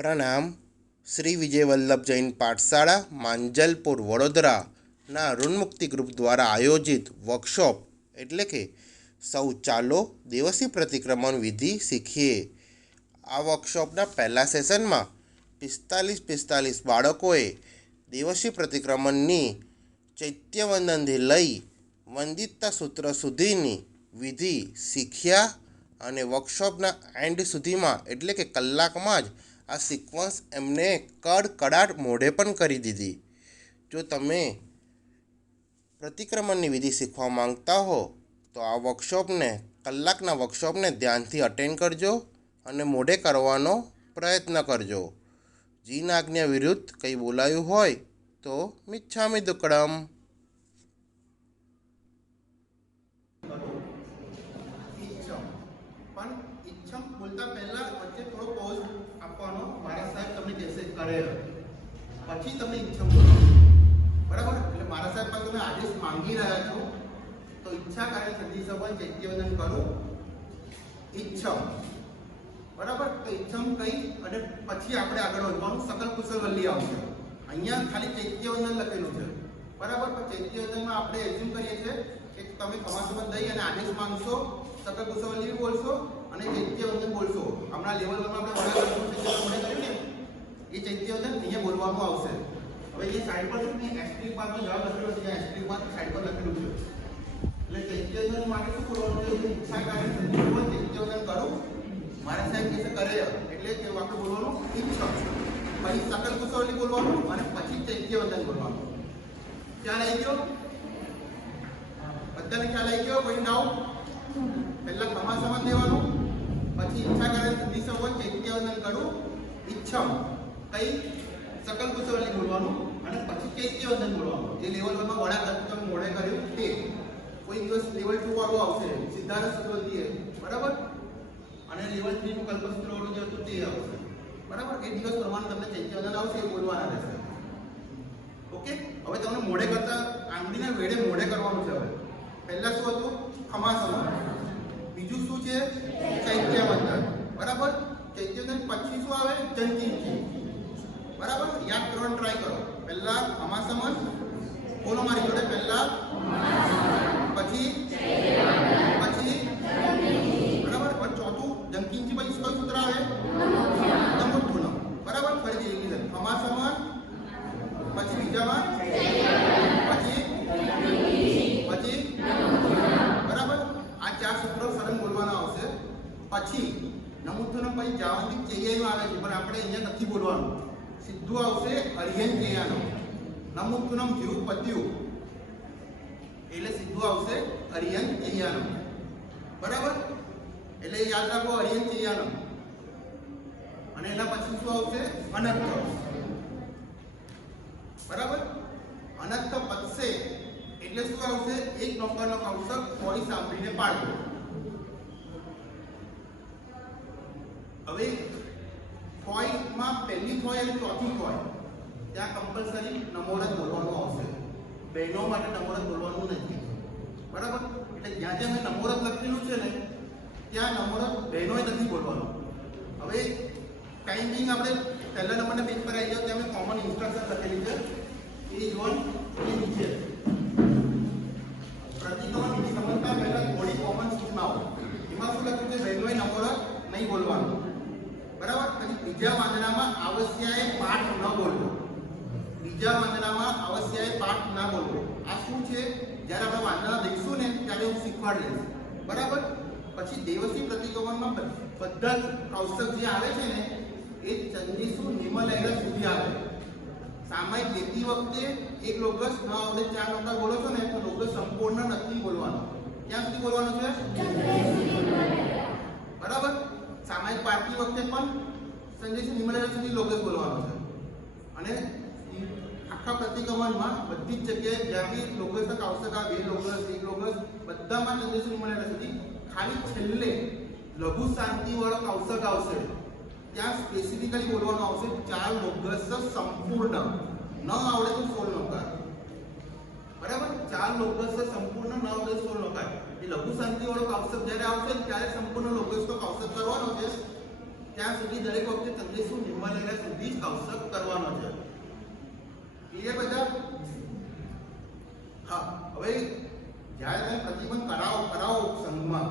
प्रणाम। श्री विजय वल्लभ जैन पाठशाला માંજલપુર વડોદરાના ઋણમુક્તિ ગ્રુપ દ્વારા આયોજિત વર્કશોપ એટલે કે સૌ ચાલો દેવસી પ્રતિક્રમણ વિધિ શીખીએ। આ વર્કશોપના પહેલા સેશનમાં 45 બાળકોએ દેવસી પ્રતિક્રમણની ચૈત્યવંદનથી લઈ વંદિતતા સૂત્ર સુધીની વિધિ શીખ્યા અને વર્કશોપના એન્ડ સુધીમાં એટલે કે કલાકમાં જ આ સિક્વન્સ એમને કડકડાટ મોઢે પણ કરી દીધી। જો તમે પ્રતિક્રમણની વિધિ શીખવા માંગતા હો તો આ કલાકના વર્કશોપને ધ્યાનથી અટેન્ડ કરજો અને મોઢે કરવાનો પ્રયત્ન કરજો। જીન આજ્ઞા વિરુદ્ધ કંઈ બોલાયું હોય તો મિચ્છામિ દુક્કડમ। પણ ઈચ્છમ બોલતા પહેલા વચ્ચે થોડો પોઝ આપવાનો। મારા સાહેબ તમને કહેશે કરે પછી તમે ઈચ્છમ બોલો, બરાબર? એટલે મારા સાહેબ પાસે તમે આદેશ માંગી રહ્યા છો તો ઈચ્છા કરે સંધિ સંબંધ ચૈત્યવંદન કરો ઈચ્છમ, બરાબર? તો ઈચ્છમ કહી અને પછી આપણે આગળ વધવાનું સકલ કુશલ વલ્લી આવશે। અહીંયા ખાલી ચૈત્યવંદન લખેલું છે, બરાબર? તો ચૈત્યવંદનમાં આપણે એઝ્યુમ કરીએ છીએ કે તમે સમાસબંધ દઈ અને આદેશ માંગશો, સકલ કુશલ બોલશો અને ચૈત્યવંદન બોલશો। હમણાં લેવલ 1 માં આપણે કર્યું ને એ ચૈત્યવંદન અહીંયા બોલવાનું આવશે। હવે એ સાઈડ પર છે એસ્ટ્રી પાસનો જવાબ લખેલો છે, એસ્ટ્રી પાસ સાઈડ પર લખેલું છે। એટલે ચૈત્યવંદન માટે શું બોલવાનું છે? ઈચ્છા કરે ચૈત્યવંદન કરું, મારા સાહેબ કહેશે કરે એટલે તે વાક્ય બોલવાનું ઈચ્છા, પછી સકલ કુશલ બોલવાનું અને પછી ચૈત્યવંદન બોલવાનું। ખ્યાલ આવી ગયો? બધાને ખ્યાલ આવી ગયો? કોઈ ડાઉટ? પહેલા સમાસ દેવાનું, પછી ઈચ્છા કરે સંધિ સંબંધ ચૈત્યવંદન કરું ઈચ્છમ કઈ સકલ કુશલની બોલવાનું અને પછી ચૈત્યવંદન બોલવાનું। જે લેવલ 1 માં વડા કરતું તમે મોડે કર્યું તે કોઈ દિવસ લેવલ 2 વાળું આવશે સિદ્ધાર્થ સત્વતીએ, બરાબર? અને લેવલ 3 નું કલ્પસૂત્ર વાળું જે હતું તે આવશે, બરાબર? એ દિવસ પ્રમાણે તમને ચૈત્યવંદન આવશે એ બોલવાના રહેશે। ઓકે, હવે તમને મોડે કરતા આંગળીના વેડે મોડે કરવાનું છે। હવે પહેલા શું હતું? ખમાસમાં, બીજું શું છે? ચૈત્યવંદન, બરાબર? ચૈત્યવંદન પછી શું આવે? જંકિંચી, બરાબર? યાદ કરવાનું ટ્રાય કરો। પહેલા ખમાસમન બોલો મારી જોડે, પહેલા પછી બરાબર? પણ ચોથું જંકિંચી પછી કયું સૂત્ર આવે? નમોત્થુનમ, બરાબર? ફરીથી એક વખત ખમાસમન પછી બીજામાં પછી બરાબર? આ ચાર સૂત્રો સરળ બોલવાના આવશે। પછી નમોત્થુનમ પછી જાવંતિક ચૈયાઈમાં આવે છે પણ આપણે અહીંયા નથી બોલવાનું, સીધું આવશે અરિયન ચૈયાનો। નમોત્થુનમ જેવું પત્યું એટલે સીધું આવશે અરિયન ચૈયાનો, બરાબર? એટલે યાદ રાખો અરિયન ચૈયાનો। અને એના પછી શું આવશે? અનર્થ, બરાબર? અનર્થ પતશે એટલે શું આવશે? એક નંબરનો કૌશક થોડી સાંભળીને પાડવો। હવે થોઈમાં પહેલી થોય અને ચોથી થોય ત્યાં કમ્પલસરી નમોરત બોલવાનું આવશે, બહેનો માટે નમોરત બોલવાનું નથી, બરાબર? એટલે જ્યાં જ્યાં મેં નમોરત લખેલું છે ને ત્યાં નમોરત બહેનોએ નથી બોલવાનું। હવે ટાઈમિંગ આપણે પહેલા નંબરના પેજ પર આવી જાવ ત્યાં મેં કોમન ઇન્સ્ટ્રક્શન લખેલી છે એ જોન એ નીચે પ્રતિક્રમણ વિધિ સમજતા પહેલા થોડી કોમન સૂચનાઓ એમાં શું લખ્યું છે? બહેનોએ નમોરત નહીં બોલવાનું, બરાબર? પછી બીજા વાંદનામાં આવશ્યએ પાઠ ન બોલવો, બીજા વાંદનામાં આવશ્યએ પાઠ ના બોલવો। આ શું છે? જ્યારે આપણે વાંદના દેખશું ને ત્યારે હું શીખવાડી લઈશ, બરાબર? પછી દેવસી પ્રતિક્રમણમાં બધા કૌશક જે આવે છે ને એ ચંદીસુ નિમલૈરા સુધી આવે। સામાયિક લેતી વખતે એક લોકસ ન આવડે 4 નંબર બોલો છો ને તો લોકસ સંપૂર્ણ નથી બોલવાનો। ક્યાં સુધી બોલવાનું છે? બરાબર? સામાયિક પાર્ટી વખતે પણ સંદેશ નિમલૈરા સુધી લોકસ બોલવાનો છે। અને આખા પ્રતિક્રમણમાં બધી જ જગ્યાએ જ્યાં બી લોકસ આવશ્યક આવે, બે લોકસ, એક લોકસ, બધામાં સંદેશ નિમલૈરા સુધી, ખાલી છેલ્લે લઘુ શાંતિ વાળો કૌશક આવશે ત્યાં સ્પેસિફિકલી બોલવાનું આવશે 4 લોકસ સંપૂર્ણ, ન આવડે તો 16 નકાર, બરાબર? 4 લોકસ સંપૂર્ણ, ન આવડે 16 નકાર। એ લઘુ શાંતિ વાળો કૌશક જ્યારે આવશે ત્યારે સંપૂર્ણ લોકસ તો કૌશક કરવાનો છે ત્યાં સુધી દરેક વખતે તમને શું નિર્મલેલા સુધી જ કૌશક કરવાનો છે. ક્લિયર બધા? હા, હવે જ્યારે તમે પ્રતિબંધ કરાવો સંઘમાં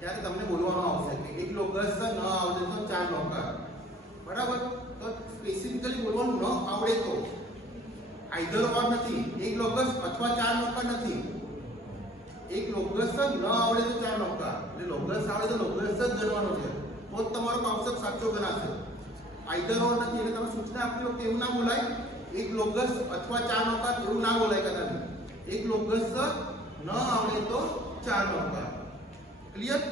ત્યારે તમને બોલવાનું આવશે કે એક લોકસ ન આવડે તો 4 નોકાર. બરાબર? તો સ્પેસિફિકલી બોલવાનું ન આવડે તો આઈધર ઓર નથી, એક લોકસ અથવા 4 નોકાર નથી. એક લોકસ ન આવડે તો 4 નોકાર. એટલે લોકસ આવડે તો લોકસ જ ગણવાનો છે, તો જ તમારો કૌશક સાચો ગણાશે. આઈધર ઓર નથી એટલે તમે સૂચના આપી વખતે એવું ના બોલાય એક લોકસ અથવા 4 નોકાર, એવું ના બોલાય કદાચ. એક લોકસ ન આવડે તો 4 નોકાર. ક્લિયર?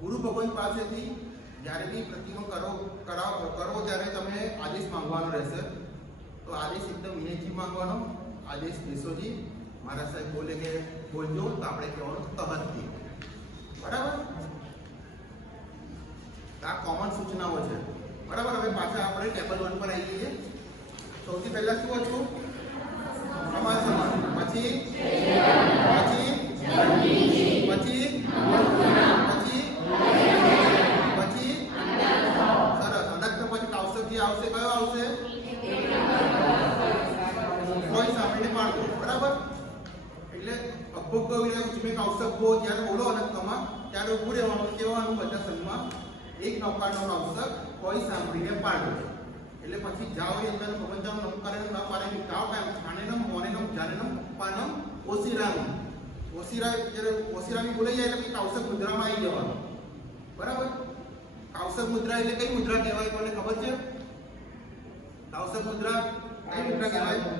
ગુરુ ભગવાન પાસેથી જ્યારે બી પ્રતિબંધ કરો ત્યારે તમે આદેશ માંગવાનો રહેશે. તો આદેશ એકદમ વિનયથી માંગવાનો. આદેશ દેશોજી, મારા સાહેબ બોલે કે બોલજો તો આપણે કહેવાનું તહતથી. બરાબર? આ કોમન સૂચનાઓ છે. બરાબર? હવે પાછા આપણે ટેબલ 1 પર આવી જઈએ. સૌથી પહેલા શું હતું? સમાસ સમાસ. પછી સરસ. અનંત પછી કૌશક જે આવશે, કયો આવશે? કોઈ સાંભળીને પાડજો. બરાબર? એટલે અભોગ કવિને ઉજમે કૌશક બો જ્યારે બોલો અનંતમાં ત્યારે ઉભું રહેવાનું, કહેવાનું બધા સંઘમાં એક નૌકાનો કૌશક કોઈ સાંભળીને પાડો. એટલે પછી જાઓ એ અંદર ભવંતમ નમકારે ન પારે જાઓ કામ છાણેનમ મોનેનમ જાનેનમ પાનમ ઓસિરામ. ઓસિરામી બોલાઈ જાય એટલે કૌશક મુદ્રામાં આવી જવાનું. બરાબર? કૌશક મુદ્રા એટલે કઈ મુદ્રા કહેવાય? કોને ખબર છે? કૌશક મુદ્રા કઈ મુદ્રા કહેવાય?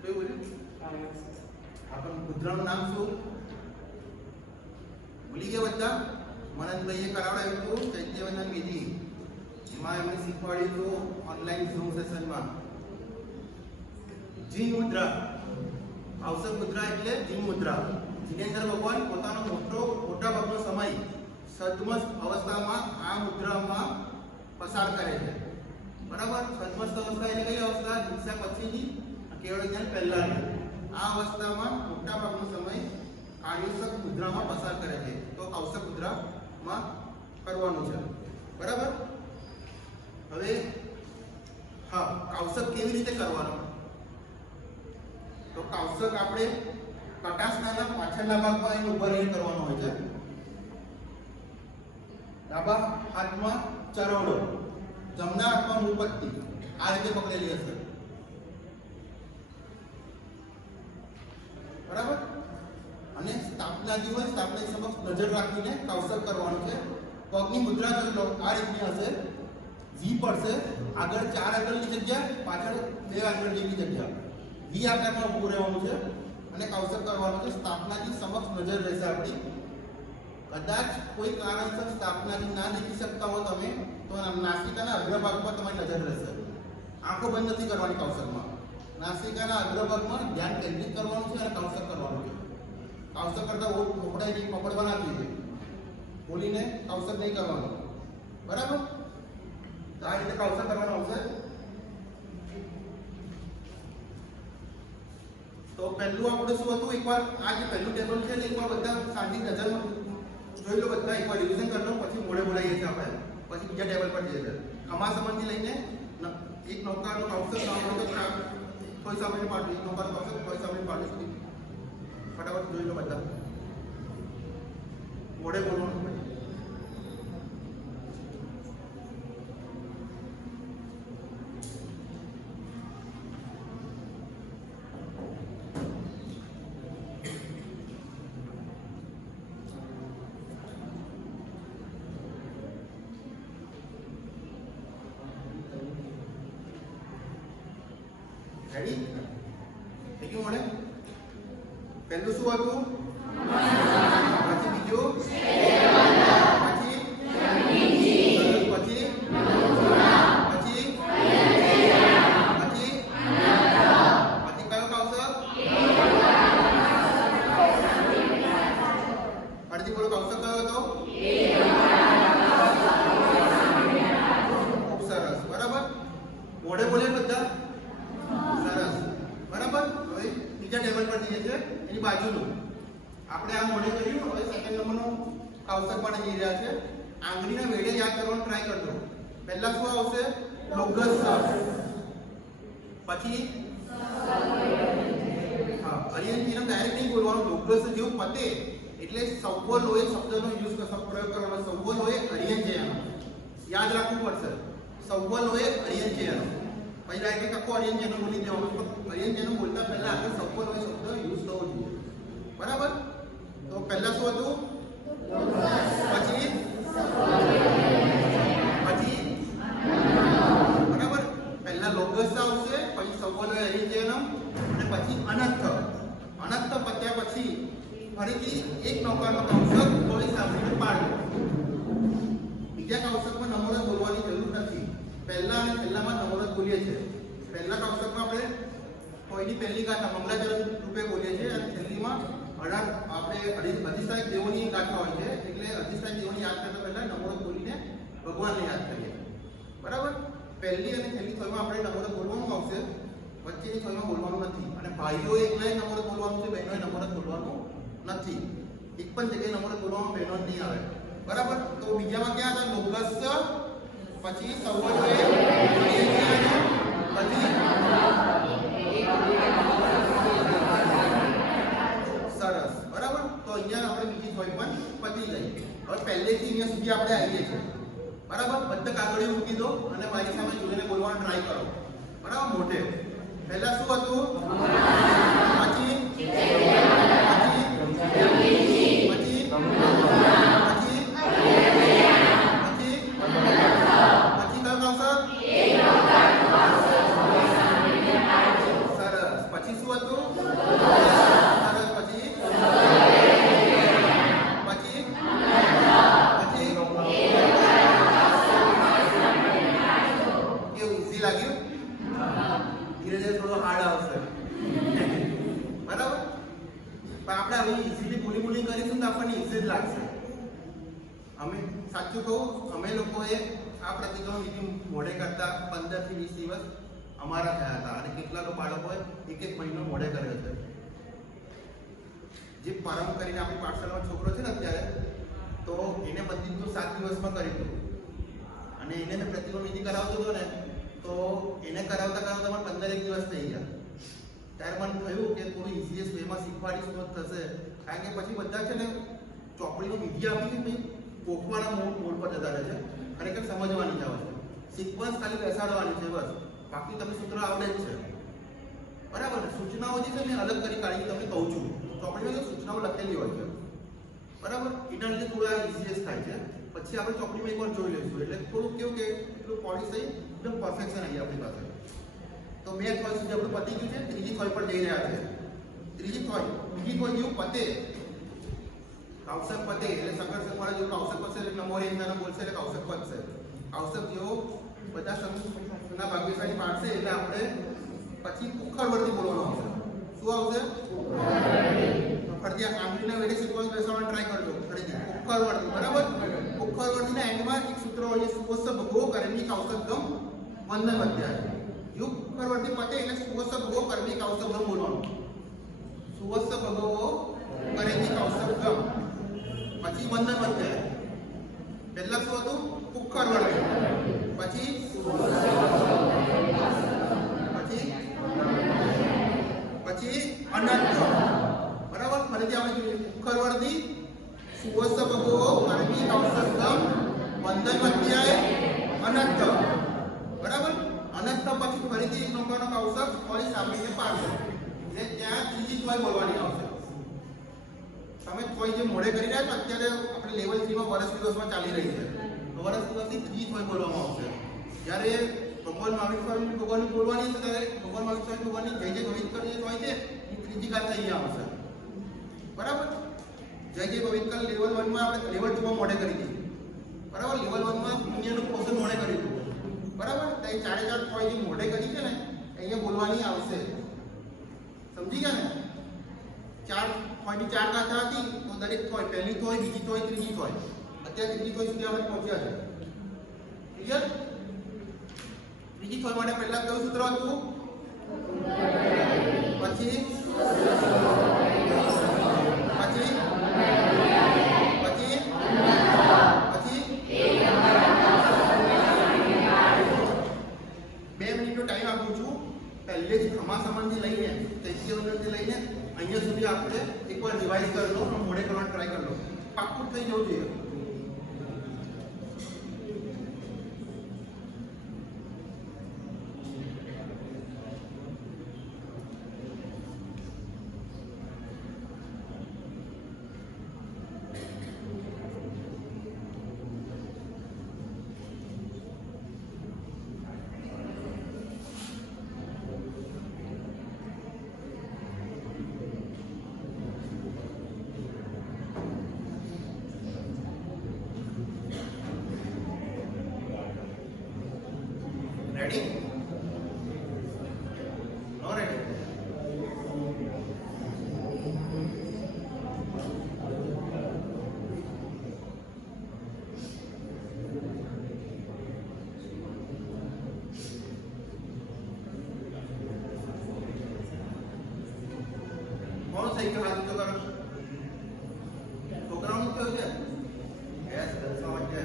કઈ બોલ્યું? આપણ મુદ્રાનું નામ શું? ભૂલી ગયા બધા? મનનભાઈએ કરાવડાવ્યું હતું ચૈત્યવંદન વિધિ. એમાં એમને શીખવાડ્યું હતું ઓનલાઈન ઝૂમ સેશનમાં. જીન મુદ્રા. કૌશક મુદ્રા એટલે જીન મુદ્રા. જીનેન્દ્ર ભગવાન પોતાનો મોટા ભાગનો સમય સદ્મસ્ત અવસ્થામાં આ મુદ્રામાં પસાર કરે છે. બરાબર? સદ્મસ્ત અવસ્થા એટલે કઈ અવસ્થા? દીક્ષા પછીની, કેવળ જ્ઞાન પહેલાની. આ અવસ્થામાં મોટા ભાગનો સમય કાર્યસક મુદ્રામાં પસાર કરે છે. તો કૌશક મુદ્રામાં કરવાનું છે. બરાબર? હવે હા, કૌશક કેવી રીતે કરવાનો? તો કૌશક આપણે કટાસના પાછળના ભાગમાં એને ઉભા રહીને કરવાનો હોય છે. ડાબા હાથમાં ચરવડો, જમણા હાથમાં મૂળપટ્ટી આ રીતે પકડેલી હશે. બરાબર? અને સ્થાપનાજી હોય, સ્થાપના સમક્ષ નજર રાખીને કૌશક કરવાનું છે. પગની મુદ્રા જોઈ લો, આ રીતની હશે. વી પડશે, આગળ 4 આંગળની જગ્યા, પાછળ 2 આંગળ જેવી જગ્યા. વી આકારમાં ઊભું રહેવાનું છે અને કૌશક કરવાનું છે. સ્થાપનાજી સમક્ષ નજર રહેશે આપણી. કદાચ કોઈ કારણસર સ્થાપનાજી ના દેખી શકતા હો તમે, તો નાસિકાના અગ્રભાગ પર તમારી નજર રહેશે. આંખો બંધ નથી કરવાની કૌશકમાં. નાસિકાના અગ્રભાગમાં ધ્યાન કેન્દ્રિત કરવાનું છે અને કૌશક કરવાનું છે. કૌશક કરતા ઓપડાઈ નહીં, પકડવાના જોઈએ. બોલીને કૌશક નહીં કરવાનું. બરાબર? તો આ રીતે કૌશક કરવાનું આવશે. તો પહેલું આપણે શું હતું? એકવાર આ જે પહેલું ટેબલ છે ને એકવાર બધા શાંતિ નજરમાં જોઈ લો. બધા એકવાર રિવિઝન કરી લો, પછી મોડે બોલાવીએ છીએ આપણે. પછી બીજા ટેબલ પર જઈએ છીએ. ખમા સંબંધી લઈને એક નૌકાનો કૌશક કોઈ સામે પાડો, એક નૌકાનો કૌશક કોઈ સામે પાડો સુધી ફટાફટ જોઈ લો બધા. મોડે બોલવાનું. રેડી? થઈ ગયું મોડે? પહેલું શું હતું? પછી બીજું, પછી પછી પછી કયો કૌશક? ફરીથી બોલો, કૌશક કયો હતો? ખૂબ સરસ. બરાબર? મોઢે બોલે બધા? સરસ. બરાબર? હવે બીજા ટેબલ પર જઈએ છીએ, એની બાજુનું. આપણે આ મોડે કર્યું. હવે સેકન્ડ નંબરનું કૌશક માટે જઈ રહ્યા છે. આંગળીના વેડે યાદ કરવાનો ટ્રાય કરજો. પહેલા શું આવશે? લોગસ. પછી હા, અરિયંજેનમ ડાયરેક્ટ નહીં બોલવાનું. લોગસ જેવું પતે એટલે સવ્વ લોહે શબ્દનો યુઝ પ્રયોગ કરવાનો. સવ્વ લોહે અરિયંજેનમ યાદ રાખવું પડશે. સવ્વ લોહે અરિયંજેનમ. પછી ડાયરેક્ટ આખો અરિયંજેનમ બોલી દેવાનું. અરિયંજેનમ બોલતા પહેલા આપણે સવ્વ લોહે શબ્દ યુઝ થવો જોઈએ. બરાબર? તો પહેલા શું હતું? પછી બરાબર, પહેલા લોગસ આવશે, પછી સવ્વ લોહે અરિયંજેનમ અને પછી અનર્થ. અનર્થ પત્યા પછી ફરીથી એક નૌકાનો કૌશક કોઈ સાંભળીને પાડો. બીજા કૌશકમાં નમૂનો બોલવાની જરૂર નથી. પહેલા અને છેલ્લામાં નમૂનો બોલીએ છીએ. પહેલા કૌશકમાં આપણે કોઈની પહેલી ગાથા મંગલાચરણ રૂપે બોલીએ છીએ અને છેલ્લીમાં આપણે અધિષ્ઠાયક દેવોની ગાથા હોય છે. એટલે અધિષ્ઠાયક દેવોની યાદ કરતા પહેલા નમૂનો બોલીને ભગવાનને યાદ કરીએ. બરાબર? પહેલી અને છેલ્લી છોયમાં આપણે નમૂનો બોલવાનું આવશે, વચ્ચેની છોયમાં બોલવાનું નથી. અને ભાઈઓ એકલાય નમૂનો બોલવાનું છે, બહેનોએ નમૂનો બોલવાનું નથી. એક પણ જગ્યાએ નમૂનો બોલવામાં બહેનો નહીં આવે. બરાબર? તો બીજામાં ક્યાં હતા? લોગસ, પછી સવ્વ લોહે પછી સરસ. બરાબર? તો અહીંયા આપણે બીજી છોય પણ પતી ગઈ. હવે પહેલેથી અહીંયા સુધી આપણે આવીએ છીએ. બરાબર? બધા કાગળિયો મૂકી દો અને મારી સામે જોઈને બોલવાનો ટ્રાય કરો. બરાબર? મોઢે પહેલા શું હતું? પછી સાચું કહું, અમે લોકોએ આ પ્રતિક્રમણ વિધિ મોડે કરતા 15 થી 20 દિવસ અમારા થયા હતા અને કેટલાક બાળકોએ એક મહિનો મોડે કર્યો છે. જે પરમ કરીને આપણી પાઠશાળાનો છોકરો છે ને અત્યારે, તો એને બધી તો 7 દિવસમાં કરી દીધું અને એને મેં પ્રતિક્રમણ વિધિ કરાવતો હતો ને, તો એને કરાવતા મને 15 દિવસ થઈ ગયા. ત્યારે મને થયું કે થોડું ઇઝીએસ્ટ વેમાં શીખવાડીશ તો થશે. કારણ કે પછી બધા છે ને ચોપડીનો વિધિ આપી છે ભાઈ પોખવાના મોડ પર જતા રહે છે. ખરેખર સમજવાની જ આવે છે. સિક્વન્સ ખાલી બેસાડવાની છે બસ. બાકી તમને સૂત્ર આવડે જ છે. બરાબર? સૂચનાઓ જે છે ને અલગ કરી કાઢી તમને કહું છું. ચોપડીમાં સૂચનાઓ લખેલી હોય છે. બરાબર? એના લીધે થોડા ઇઝીએસ્ટ થાય છે. પછી આપણે ચોપડીમાં એકવાર જોઈ લઈશું એટલે થોડું કેવું કે એટલું પોલિશ થઈ એકદમ પરફેક્શન આવી આપણી પાસે. તો 2 થોય સુધી આપણું પતી ગયું છે. ત્રીજી થોય પર જઈ રહ્યા છે. ત્રીજી થોય બીજી થોય જેવું પતે, કૌશક પતે એટલે સકર સંવાળા જેવું કૌશક પતશે એટલે નમોરે ઇન્દ્રના બોલશે એટલે કૌશક પતશે. કૌશક જેવો બધા શબ્દના ભાગ્યશાળી પાડશે એટલે આપણે પછી પુખરવર્તી બોલવાનું આવશે. શું આવશે? ફરીથી આંગળીના વેડે સિક્વન્સ બેસાડવાનો ટ્રાય કરજો. ફરીથી પુખરવર્તી. બરાબર? પુખરવર્તીના એન્ડમાં એક સૂત્ર હોય છે, સુવસ્ස ભગવો કર્મી કૌશક ગમ વંદન અધ્યાય. યુ પુખરવર્તી પતે એટલે સુવસ્સ ભગવો કર્મી કૌશક ગમ બોલવાનું. સુવસ્સ ભગવો કર્મી કૌશક ગમ પછી વંદન અધ્યાય. પહેલા શું હતું? પુખરવર્તી. પછી અનર્થ. બરાબર? ફરીથી આપણે જોઈએ પુખરવર્તી, સુવસ્સ ભગવો કર્મી કૌશક ગમ વંદન અધ્યાય, અનર્થ. બરાબર? અનર્થ પછી ફરીથી એક નંબરનો કૌશક ફરી સાંભળીને પાડશે એટલે ત્યાં ત્રીજી થોય બોલવાની આવશે. તમે થોય જે મોડે કરી રહ્યા છો અત્યારે આપણે લેવલ 3 માં વર્ષ દિવસમાં ચાલી રહી છે. તો વર્ષ દિવસની ત્રીજી થોય બોલવામાં આવશે. જ્યારે ભગવાન મહાવીર સ્વામી ભગવાનની બોલવાની છે ત્યારે ભગવાન મહાવીર સ્વામી ભગવાનની જય જય ગોવિંદ કરી હોય છે એ ત્રીજી ગાથા અહીંયા આવશે. બરાબર? જય જય ગોવિંદ લેવલ 1 માં આપણે લેવલ 2 માં મોડે કરી દીધી. બરાબર? લેવલ 1 માં દુનિયાનું પોષણ મોડે કરી દીધું. બરાબર? તો એ 4 થોય જે મોડે કરી છે ને અહીંયા બોલવાની આવશે. સમજી ગયા ને? 4 થોયની 4 ગાથા હતી તો દરેક થોય પહેલી થોય, બીજી થોય, ત્રીજી થોય. અત્યારે ત્રીજી થોય સુધી આપણે પહોંચ્યા છે. ક્લિયર? ત્રીજી થોય માટે પહેલા કયું સૂત્ર હતું? પછી પછી પછી પછી અહીંયા સુધી આપણે એકવાર રિવાઇઝ કરી લો અને મોડે કરવાનો ટ્રાય કરી લો. પાક્કું થઈ જવું જોઈએ. Ready? No ready? कौन सही के हाथ ऊंचा करो છોકરાઓનું કેવું છે ગેસ દર્શાવવા છે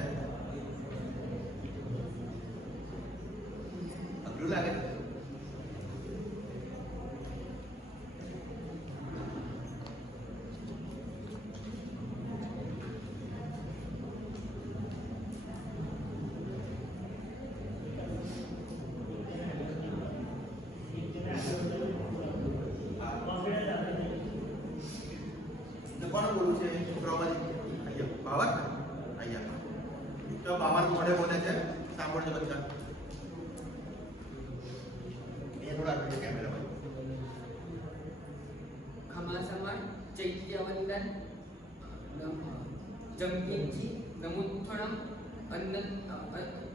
અઘરું લાગે કોણ બોલું છે છોકરાઓમાંથી અહીંયા બાવર અહીંયા તો બાવર મોઢે બોલે છે સાંભળજો બચ્ચા એ થોડા આગળ કેમેરામાં ખમાસમાં ચૈત્યવંદન જંગીજી નમુત્થણમ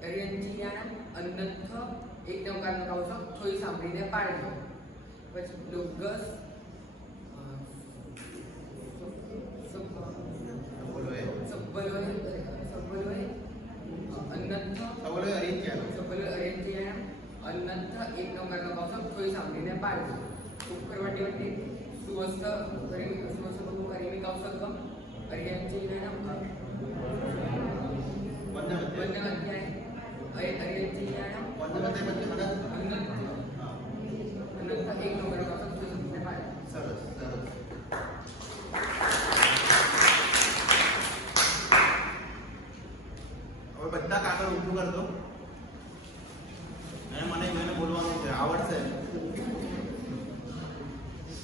અર્યંજીયાણમ અન્નથ એક નવકારનો કૌશક થોડી સાંભળીને પાડજો. પછી ડોગસ બોલો એ સબ્બલોએ અન્નથ સવાલો અરેન્જ ચાલો સબ્બલો અર્યંજીયાણમ અન્નથ એક નવકારનો કૌશક થોડી સાંભળીને પાડજો. ઉપકરવટી વટી સુવસ્થ કરીમી કૌશકમ અર્યંજીયાણમ વંદન અર્યંજીયાણમ વંદન પછી બધા અન્નથ એક નવકારનો કૌશક થોડી સાંભળીને પાડજો. સરસ સરસ હવે બધા કાગળ ઊભું કરજો અને મને જોઈને બોલવાનું છે આવડશે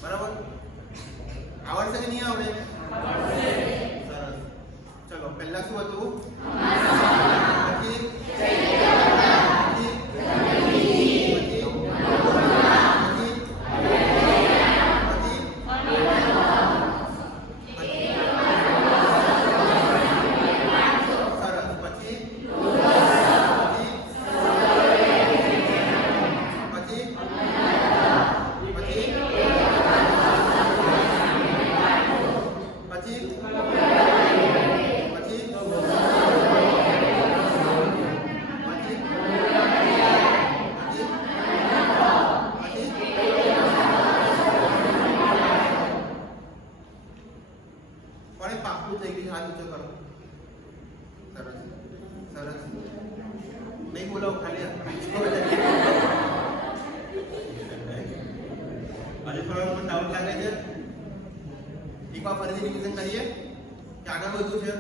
બરાબર આવડશે કે નહીં આવડે સરસ ચલો પહેલા શું હતું પછી કોને પાકું થઈ ગયું હાથ ઊંચો કરો સરસ સરસ નહીં બોલો ખાલી હજુ થોડો મને ડાઉટ લાગે છે એકવાર ફરીથી રિવિઝન કરીએ કે આગળ વધુ છે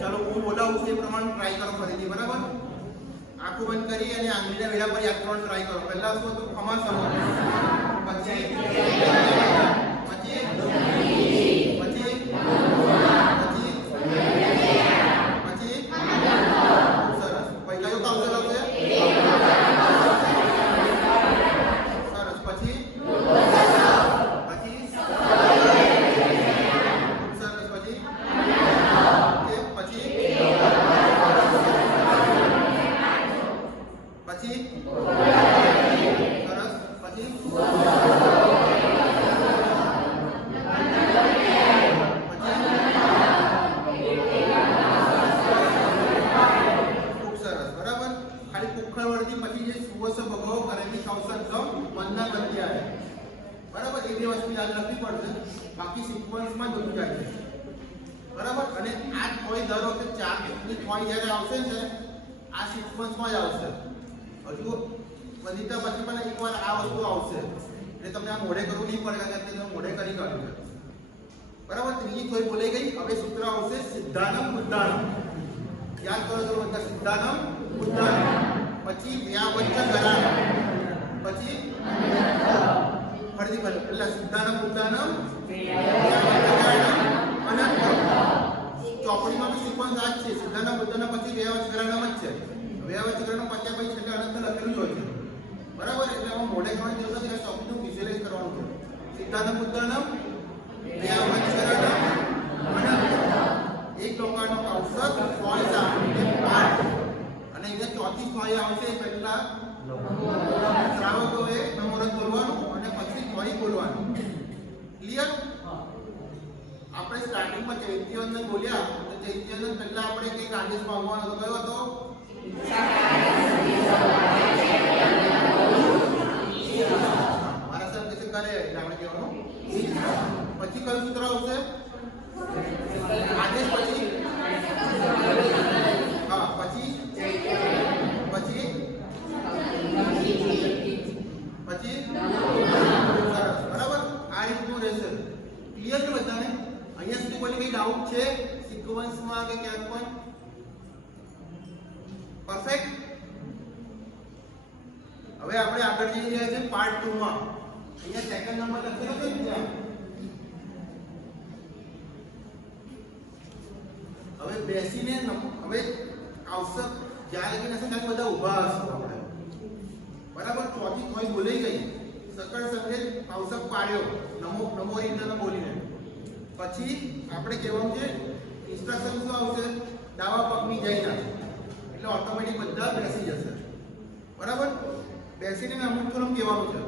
ચાલો હું બોલાવું છું એ પ્રમાણે ટ્રાય કરો ફરીથી બરાબર આંખો બંધ કરી અને આંગળીના વેડા પર યાદ કરવાનું ટ્રાય કરો પહેલા શું હતું ખમા સમો પછી સરસ પહેલા જો કાઉન્સર આવશે સરસ પછી સરસ પછી પછી સરસ પછી પછી જે સુવસ ભગવો કરેલી કૌશલ મનના બંધી આવે બરાબર એ બે વસ્તુ યાદ રાખવી પડશે બાકી સિક્વન્સમાં બધું જાય છે બરાબર અને આ થોડી દર વખતે ચાર ની થોડી જ્યારે આવશે ને આ સિક્વન્સમાં જ આવશે હજુ વધીતા પછી પણ એકવાર આ વસ્તુ આવશે એટલે એટલે તમને આ મોઢે કરવું નહીં પડે, કારણ કે તમે મોઢે કરી કાઢ્યું છે. બરાબર. ત્રીજી થોડી બોલાઈ ગઈ. હવે સૂત્ર આવશે સિદ્ધાનમ બુદ્ધાનમ. યાદ કરો તો બધા સિદ્ધાનમ બુદ્ધાનમ. પછી વ્યાવચ્ચ ગરાનમ. પછી ફરીથી બોલો. એટલે સિદ્ધાનમ બુદ્ધાનમ અનંત. ચોપડીમાં તો સિક્વન્સ આ જ છે. સિદ્ધાનમ બુદ્ધાનમ પછી વ્યાવચ્ચ ગરાનમ જ છે. વ્યાવચ્ચ ગરાનમ પછી પછી છેલ્લે અનંત લખેલું જ હોય છે. બરાબર. એટલે આમાં મોઢે કરવાની જરૂર નથી. ટોપિકનું વિઝ્યુઅલાઇઝ કરવાનું છે. સિદ્ધાનમ બુદ્ધાનમ વ્યાવચ્ચ ગરાનમ અનંત. એક લોકાનો ઔષધ સોય સાંભળીને પાઠ. અને અહીંયા ચોથી સોય આવશે પહેલા શ્રાવકોએ નમોરત બોલવાનું અને પછી સોય બોલવાનું. ક્લિયર? આપણે સ્ટાર્ટિંગમાં ચૈત્યવંદન બોલ્યા તો ચૈત્યવંદન પહેલા આપણે કઈક આદેશ માંગવાનો હતો. કયો હતો? મારા સાહેબ કશે કરે એટલે આપણે કહેવાનું. પછી કયું સૂત્ર આવશે? આદેશ પછી હા પછી પછી પછી સરસ. બરાબર. આ રીતનું રહેશે. ક્લિયર છે બધાને? અહીંયા સુધી કોઈ કઈ ડાઉટ છે સિક્વન્સમાં કે ક્યાંક પણ? પરફેક્ટ. હવે આપણે આગળ જઈ રહ્યા છીએ પાર્ટ 2 માં. અહીંયા સેકન્ડ નંબર લખેલો છે ને ત્યાં. હવે બેસીને હવે આવશ્યક જ્યાં લગી નથી ત્યાં બધા ઊભા હશો આપણે. બરાબર. ચોથી કોઈ બોલાઈ ગઈ. સકળ સંગે આવશ્યક પાડ્યો નમો નમો રીતના બોલીને. પછી આપણે કહેવાનું છે ઇન્સ્ટ્રક્શન શું આવશે? ડાવા પગની જઈના. એટલે ઓટોમેટિક બધા બેસી જશે. બરાબર. બેસીને અમુક થોડું કહેવાનું છે.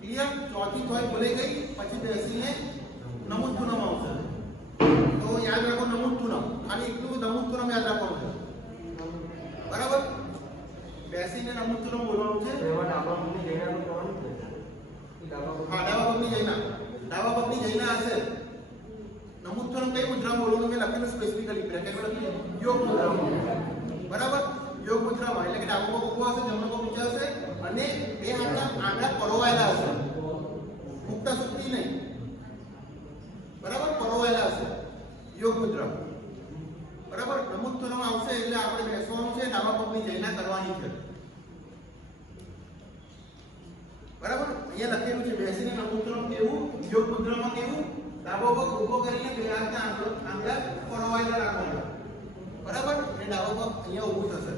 ક્લિયર? ચોથી કોઈ બોલાઈ ગઈ પછી બેસીને નમુતુનમ આવશે. તો યાદ રાખો નમુતુનમ. ખાલી એટલું નમુતુનમ યાદ રાખવાનું છે. બરાબર. બેસીને નમુતુનમ બોલવાનું છે. હા ડાવા પગની જઈના. ડાવા પગની જઈના હશે. નમુતુનમ કઈ મુદ્રા બોલવાનું મેં લખેલું સ્પેસિફિકલી બ્રેકેટમાં લખેલું યોગ મુદ્રા. બરાબર. યોગ મુદ્રામાં એટલે કે ડાબો પગ ઊભો હશે, જમણો પગ ઊંચો હશે અને બે હાથના આંગળા પરોવાયેલા હશે. મુક્ત સુક્તિ નહીં. બરાબર. પરોવાયેલા હશે. યોગ મુદ્રા. બરાબર. નમુતુનમ આવશે એટલે આપણે બેસવાનું છે. ડાબા પગની જઈના કરવાની છે. બરાબર. અહીંયા લખેલું છે બેસીને નમુતુનમ કેવું, યોગ મુદ્રામાં કેવું? ડાબો પગ ઊભો કરીને બે હાથના આંગળા પરોવાયેલા રાખવાના. બરાબર. એટલે ડાબો પગ અહીંયા ઊભું થશે.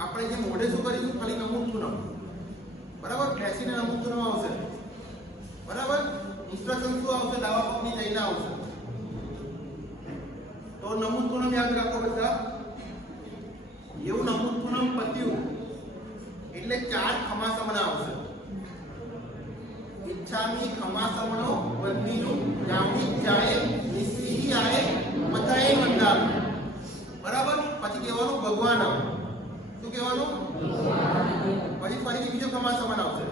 આપણે જે મોઢે શું કરીશું? ખાલી નમુતુનમ. બરાબર. બેસીને નમુતુનમ આવશે. બરાબર. ઇન્સ્ટ્રક્શન શું આવશે? ડાબા પગની જઈના આવશે. તો નમુતુનમ યાદ રાખો બધા. એવું નમુતુનમ પત્યું એટલે 4 ખમાસમણા આવશે. ઈચ્છામી ખમાસમણો વંદિનું જામની જાય નિસ્ત્રી આય મતાય મંડાલ. બરાબર. પછી કહેવાનું ભગવાનમ. શું કહેવાનું? પછી ફરીથી બીજો ખમાસમણ આવશે.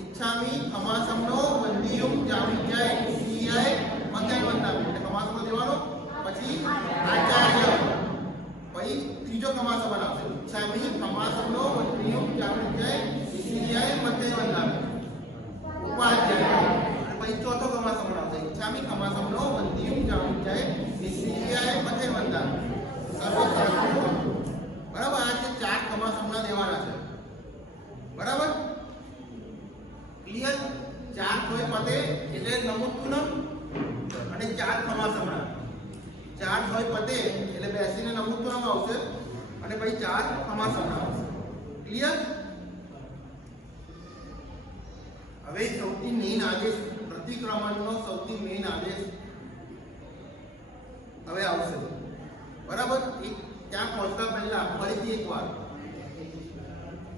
ઈચ્છામી ખમાસમણો વંદિનું જામની જાય નિસ્ત્રી આય મતાય મંડાલ. એટલે ખમાસમણ દેવાનો. પછી આચાર્ય. પછી ત્રીજો ખમાસમણ આવશે. ઈચ્છામી ખમાસમણો વંદિનું જામની જાય નિસ્ત્રી આય મતાય મંડાલ. ઉપાધ્યાય. અને પછી ચોથો ખમાસમણ આવશે. ઈચ્છામી ખમાસમણો વંદિનું જામની જાય નિસ્ત્રી આય મતાય મંડાલ. બરાબર. આ જે 4 ખમાસમણા દેવાના છે. બરાબર. ક્લિયર? 4 હોય પતે એટલે નમુતુનમ અને 4 ખમાસમણા. 4 હોય પતે એટલે બેસીને નમુતુનમ આવશે અને પછી 4 ખમાસમણા આવશે. ક્લિયર? હવે સૌથી મેઇન આદેશ પ્રતિક્રમણનો સૌથી મેઇન આદેશ હવે આવશે. બરાબર. ત્યાં પહોંચતા પહેલા ફરીથી એકવાર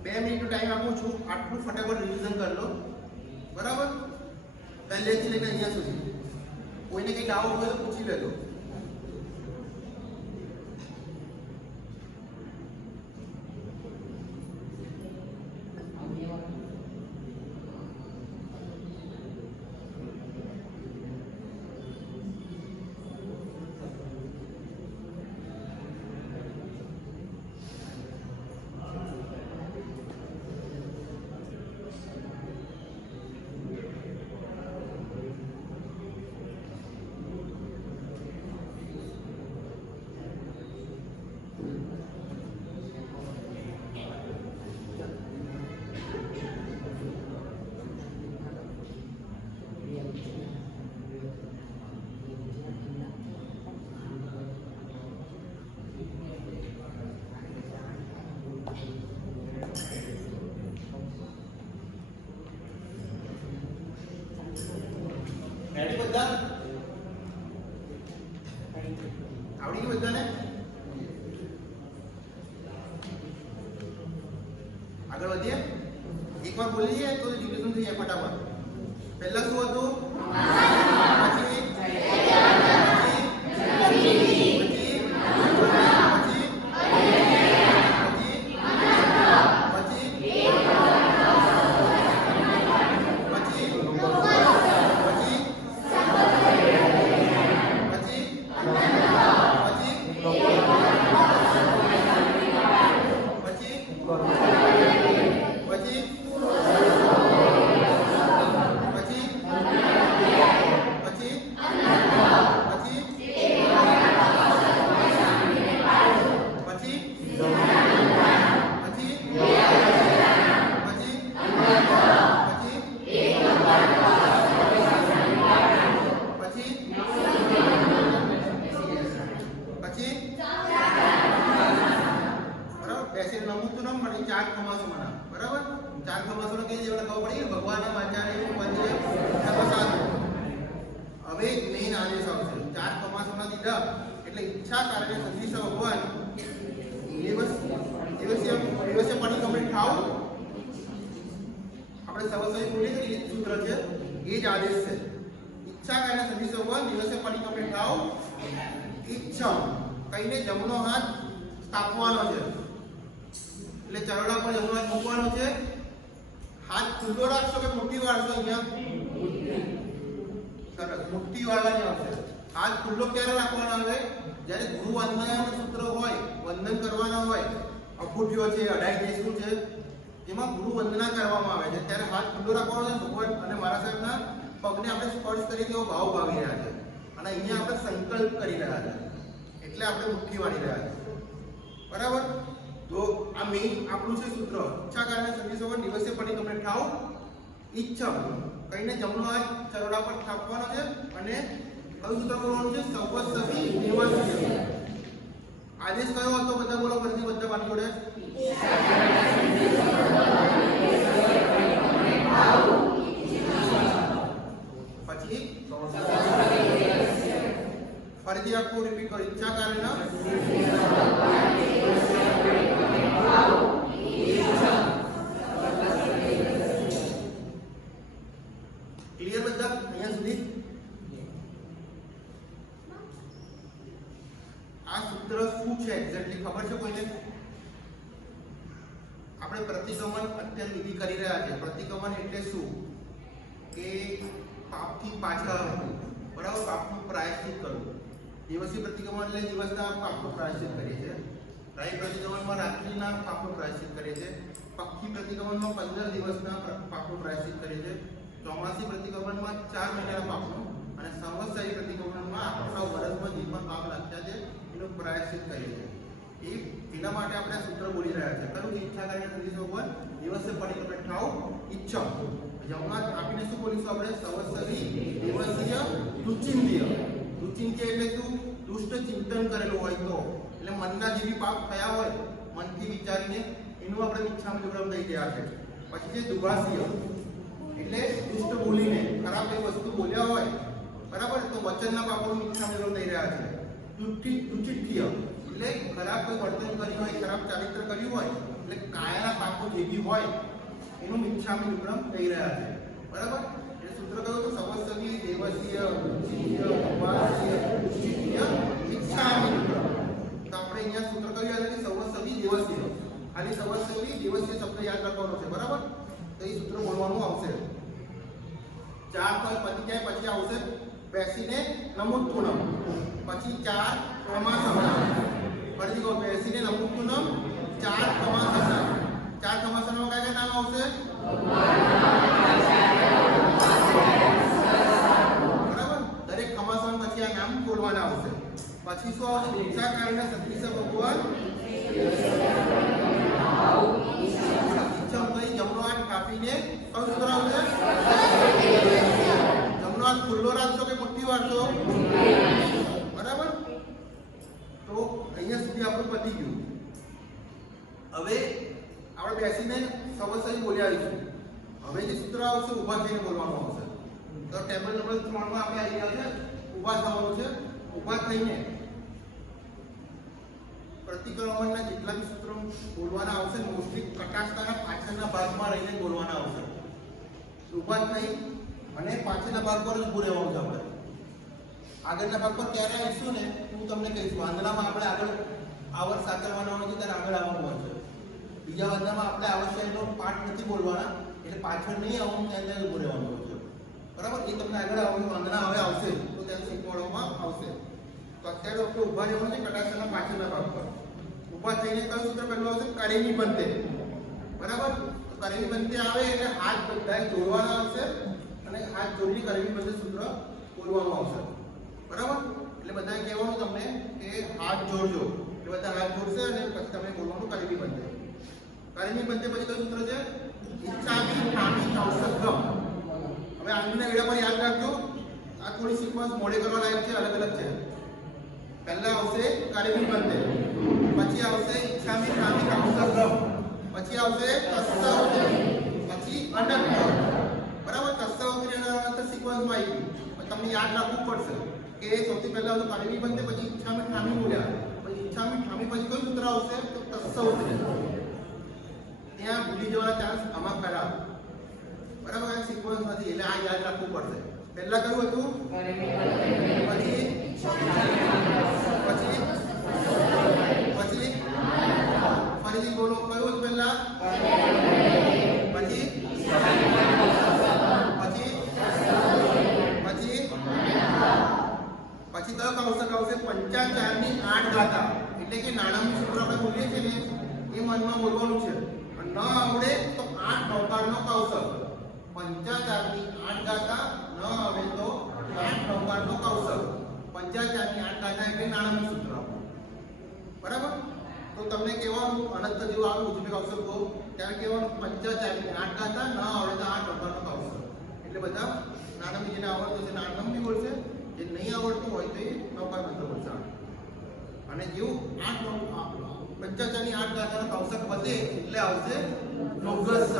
2 મિનિટનો ટાઈમ આપું છું. આટલું ફટાફટ રિવિઝન કરી લો. બરાબર. પહેલેથી લઈને અહીંયા સુધી કોઈને કંઈ ડાઉટ હોય તો પૂછી લેજો. આગળ વધીએ. એકવાર બોલી લઈએ તો ડિવિઝન થઈ જાય ફટાફટ. પહેલા શું હતું? પછી હવે મેઇન આદેશ આવશે. 4 કમાસોના દીધા એટલે ઈચ્છા કાર્ય સંધિ ભગવાન દિવસે પડી કમ્પ્લીટ થાવ. આપણે સવસવી બોલીએ કે એ સૂત્ર છે, એ જ આદેશ છે. ઈચ્છા કાર્ય સંધિ ભગવાન દિવસે પડી કમ્પ્લીટ થાવ. ઈચ્છા કઈને જમણો હાથ સ્થાપવાનો છે, એટલે ચરડા પર જમણો હાથ મૂકવાનો છે. હાથ ખુલ્લો રાખશો કે મુઠ્ઠી વાળશો? અહીંયા સરસ, મુઠ્ઠી વાળવાની આવશે. હાથ ખુલ્લો ક્યારે રાખવાનો આવે? જ્યારે ગુરુ વંદનાનું સૂત્ર હોય, વંદન કરવાના હોય, અફુઠ્યો છે, અઢાઈ દેશું છે, જેમાં ગુરુ વંદના કરવામાં આવે છે, ત્યારે હાથ ખુલ્લો રાખવાનો છે. ભગવાન અને મારા સાહેબના પગને આપણે સ્પર્શ કરી તેવો ભાવ ભાવી રહ્યા છે, અને અહીંયા આપણે સંકલ્પ કરી રહ્યા છે, એટલે આપણે મુઠ્ઠી વાળી રહ્યા છે. બરાબર? તો આ મેઇન આપણું છે સૂત્ર. ઈચ્છા કારણે સંધિ સંવર દિવસે પડી કમ્પ્લીટ થાવ. ઈચ્છા કઈને જમણો હાથ ચરોડા પર થાપવાનો છે, અને કયું સૂત્ર બોલવાનું છે? સવસવી દેવસ્ય. આદેશ કયો હતો? બધા બોલો, ફરીથી બધા મારી જોડે. પછી ફરીથી આખું રિપીટ કરો. ઈચ્છા કારણે ક્લિયર બધા અહીંયા સુધી? આ સૂત્ર શું છે એક્ઝેક્ટલી ખબર છે કોઈને? આપણે પ્રતિગમન અત્યારે વિધિ કરી રહ્યા છે. પ્રતિગમન એટલે શું? કે પાપથી પાછા હટવું. બરાબર? પાપનું પ્રાયશ્ચિત કરવું. દિવસી પ્રતિગમન એટલે દિવસના પાપનું પ્રાયશ્ચિત કરીએ છીએ. રાત્રિ પ્રતિગમનમાં રાત્રિના પાપનું પ્રાયશ્ચિત કરીએ છીએ. પક્ષી પ્રતિગમનમાં 15 દિવસના પાપનું પ્રાયશ્ચિત કરીએ છીએ. ચોમાસી પ્રતિગમનમાં 4 મહિનાના પાપનું, અને સંવત્સરી પ્રતિગમનમાં આખા વર્ષમાં જે પણ પાપ લાગ્યા છે એનું પ્રાયશ્ચિત કરીએ છીએ. એના માટે આપણે સૂત્ર બોલી રહ્યા છે. કયું? ઈચ્છા કાર્ય સંધિ સંવર દિવસે પડી કમ્પ્લીટ થાવ. ઈચ્છા જમણા આપીને શું બોલીશું આપણે? સવસવી દેવસ્ય રુચિંદ્ય. રુચિંદ્ય એટલે શું? દુષ્ટ ચિંતન કરેલું હોય તો, એટલે મનના જે બી પાપ થયા હોય મનથી વિચારીને એનું આપણે ઈચ્છામાં જોડામ થઈ ગયા છે. પછી છે દુભાષ્ય, એટલે દુષ્ટ બોલીને ખરાબ કોઈ વસ્તુ બોલ્યા હોય, બરાબર, તો વચનના પાપોનું ઈચ્છામાં જોડામ થઈ રહ્યા છે. દુચિત્ય એટલે ખરાબ કોઈ વર્તન કર્યું હોય, ખરાબ ચારિત્ર કર્યું હોય, એટલે કાયાના પાપો જે બી હોય એનું ઈચ્છામાં જોડામ થઈ રહ્યા છે. બરાબર? એટલે સૂત્ર કયું તો સવસવી દેવસ્ય રુચિત્ય દુભાષ્ય દુચિત્ય ઈચ્છામાં જોડામ. તો આપણે અહીંયા સૂત્ર કયું યાદ છે? સવસવી દેવસ્ય. ખાલી સવસવી દેવસ્ય શબ્દ યાદ રાખવાનો છે. બરાબર? તો એ સૂત્ર બોલવાનું આવશે. 4 તો પતી જાય પછી આવશે બેસીને નમુત્તુનમ. પછી 4 ખમાસના. ફરીથી કહો, બેસીને નમુત્તુનમ 4 ખમાસના. 4 ખમાસનામાં કયા નામ આવશે? બરાબર? દરેક ખમાસન પછી આ નામ બોલવાના આવશે. પછી શું આવશે? ઈચ્છા કારણે સંધિ ભગવાન જમણો હાથ કાપીને કયું સૂત્ર આવશે? જમણો હાથ ખુલ્લો રાખશો કે મુઠ્ઠી વાળશો? બરાબર? તો અહીંયા સુધી આપણું પતી ગયું. હવે આપણે બેસીને સવસવી બોલ્યા આવીશું. હવે જે સૂત્ર આવશે ઊભા થઈને બોલવાનું આવશે. તો ટેબલ નંબર 3 માં આપણે આવી ગયા છે. ઊભા થવાનું છે. ઊભા થઈને પ્રતિક્રમણના જેટલા બી સૂત્રો બોલવાના આવશે મોસ્ટલી કટાક્ષતાના પાછળના ભાગમાં રહીને બોલવાના આવશે. ઊભા થઈ અને પાછળના ભાગ પર જ ઊભું રહેવાનું છે આપણે. આગળના ભાગ પર ક્યારે આવીશું ને હું તમને કહીશ. વાંદરામાં આપણે આગળ આવર સાચવવાના હોય છે ત્યારે આગળ આવવાનું હોય છે. બીજા વાંદરામાં આપણે આવર શહેરનો પાઠ નથી બોલવાના એટલે પાછળ નહીં આવવાનું ત્યાં ત્યાં ઊભું રહેવાનું હોય છે. બરાબર? એ તમને આગળ આવવાનું વાંદરા હવે આવશે તો ત્યાં શીખવાડવામાં આવશે. તો અત્યારે આપણે ઊભા રહેવાનું છે કટાક્ષના પાછળના ભાગ પર. ઊભા થઈને કયું સૂત્ર પહેલું આવશે? કરેની બંતે. બરાબર? તો કરેની બંતે આવે એટલે હાથ બધાએ જોડવાના આવશે અને હાથ જોડીને કરેની બંતે સૂત્ર બોલવાનું આવશે. બરાબર? એટલે બધાએ કહેવાનું તમને કે હાથ જોડજો. એટલે બધા હાથ જોડશે અને પછી તમે બોલવાનું કરેની બંતે. કરેની બંતે પછી કયું સૂત્ર છે? ઈચ્છામી ઠામી કૌશલમ. હવે આંગળીના વેડા પર યાદ રાખજો. આ થોડી સિક્વન્સ મોડે કરવા લાયક છે, અલગ અલગ છે. પહેલા આવશે કરેની બંતે, પછી આવશે ઈચ્છામી ઠામી કૌશલમ, પછી આવશે તસ્સવતી, પછી અનંત. બરાબર? તસ્સવતી અનંત સિક્વન્સમાં આવી ગયું. તમને યાદ રાખવું પડશે કે સૌથી પહેલા આવશે કરેની બંતે, પછી ઈચ્છામી ઠામી બોલ્યા, પછી ઈચ્છામી ઠામી પછી કયું સૂત્ર આવશે? તો તસ્સવતી. ત્યાં ભૂલી જવાના ચાન્સ આમાં ખરા. બરાબર? આ સિક્વન્સ નથી એટલે આ યાદ રાખવું પડશે. પહેલા કયું હતું? પછી ફરીથી બોલો. કયું હતું પહેલા? પછી કયો કૌશક આવશે? 55 ની 8 ગાતા. એટલે કે નાણાંનું સૂત્ર આપણે બોલીએ છીએ ને એ મનમાં બોલવાનું છે. ન આવડે તો 8 નૌકારનો કૌશક. 55 ની 8 ગાતા, ન આવે તો 8 નૌકારનો કૌશક. 55 ની 8 ગાતા એટલે નાણાંનું સૂત્ર. બરાબર? તો તમને કહેવાનું અનંત જેવું આવે ઉજ્જવે કૌશક તો ત્યારે કહેવાનું 55 ની 8 ગાતા, ન આવડે તો 8 નૌકારનો કૌશક. એટલે બધા નાણાંની જેને આવડતું છે નાણાં બી બોલશે, જે નહીં આવડતું હોય તો એ નૌકાર મંત્ર બોલશે. અને જેવું 55 ની 8 ગાતાનો કૌશક પતે એટલે આવશે લોગસ.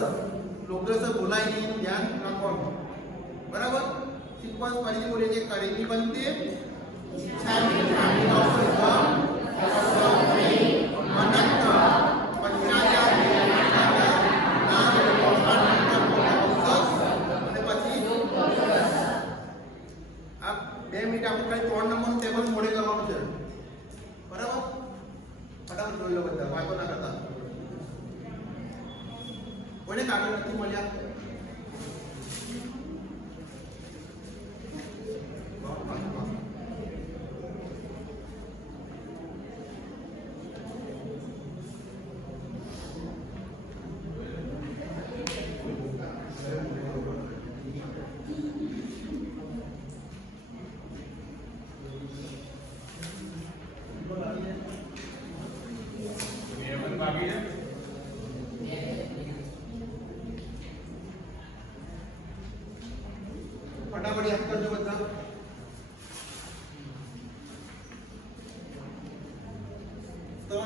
લોગસ બોલાય નહીં એનું ધ્યાન રાખવાનું. બરાબર? સિક્વન્સ ફરીથી બોલીએ છીએ. કરેની બંતે, ઈચ્છામી ઠામી કૌશલમ, અનંત, 55 ની 8 ગાતા, અને પછી આ 2 મિનિટ આપણે ખાલી 3 નંબરનું ટેબલ મોડે કરવાનું છે. બરાબર? ફટાફટ જોઈ લો બધા, વાંચો ના કરતા. કોઈને કાગળ નથી મળ્યા? ફટાફટ યાદ કરજો બધા. તો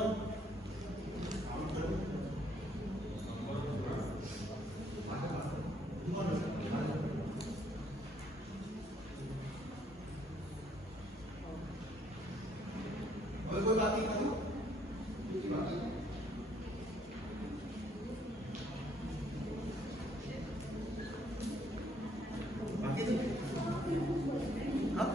હવે કોઈ બાકી ખરું? બાકી બાકી છે? હા?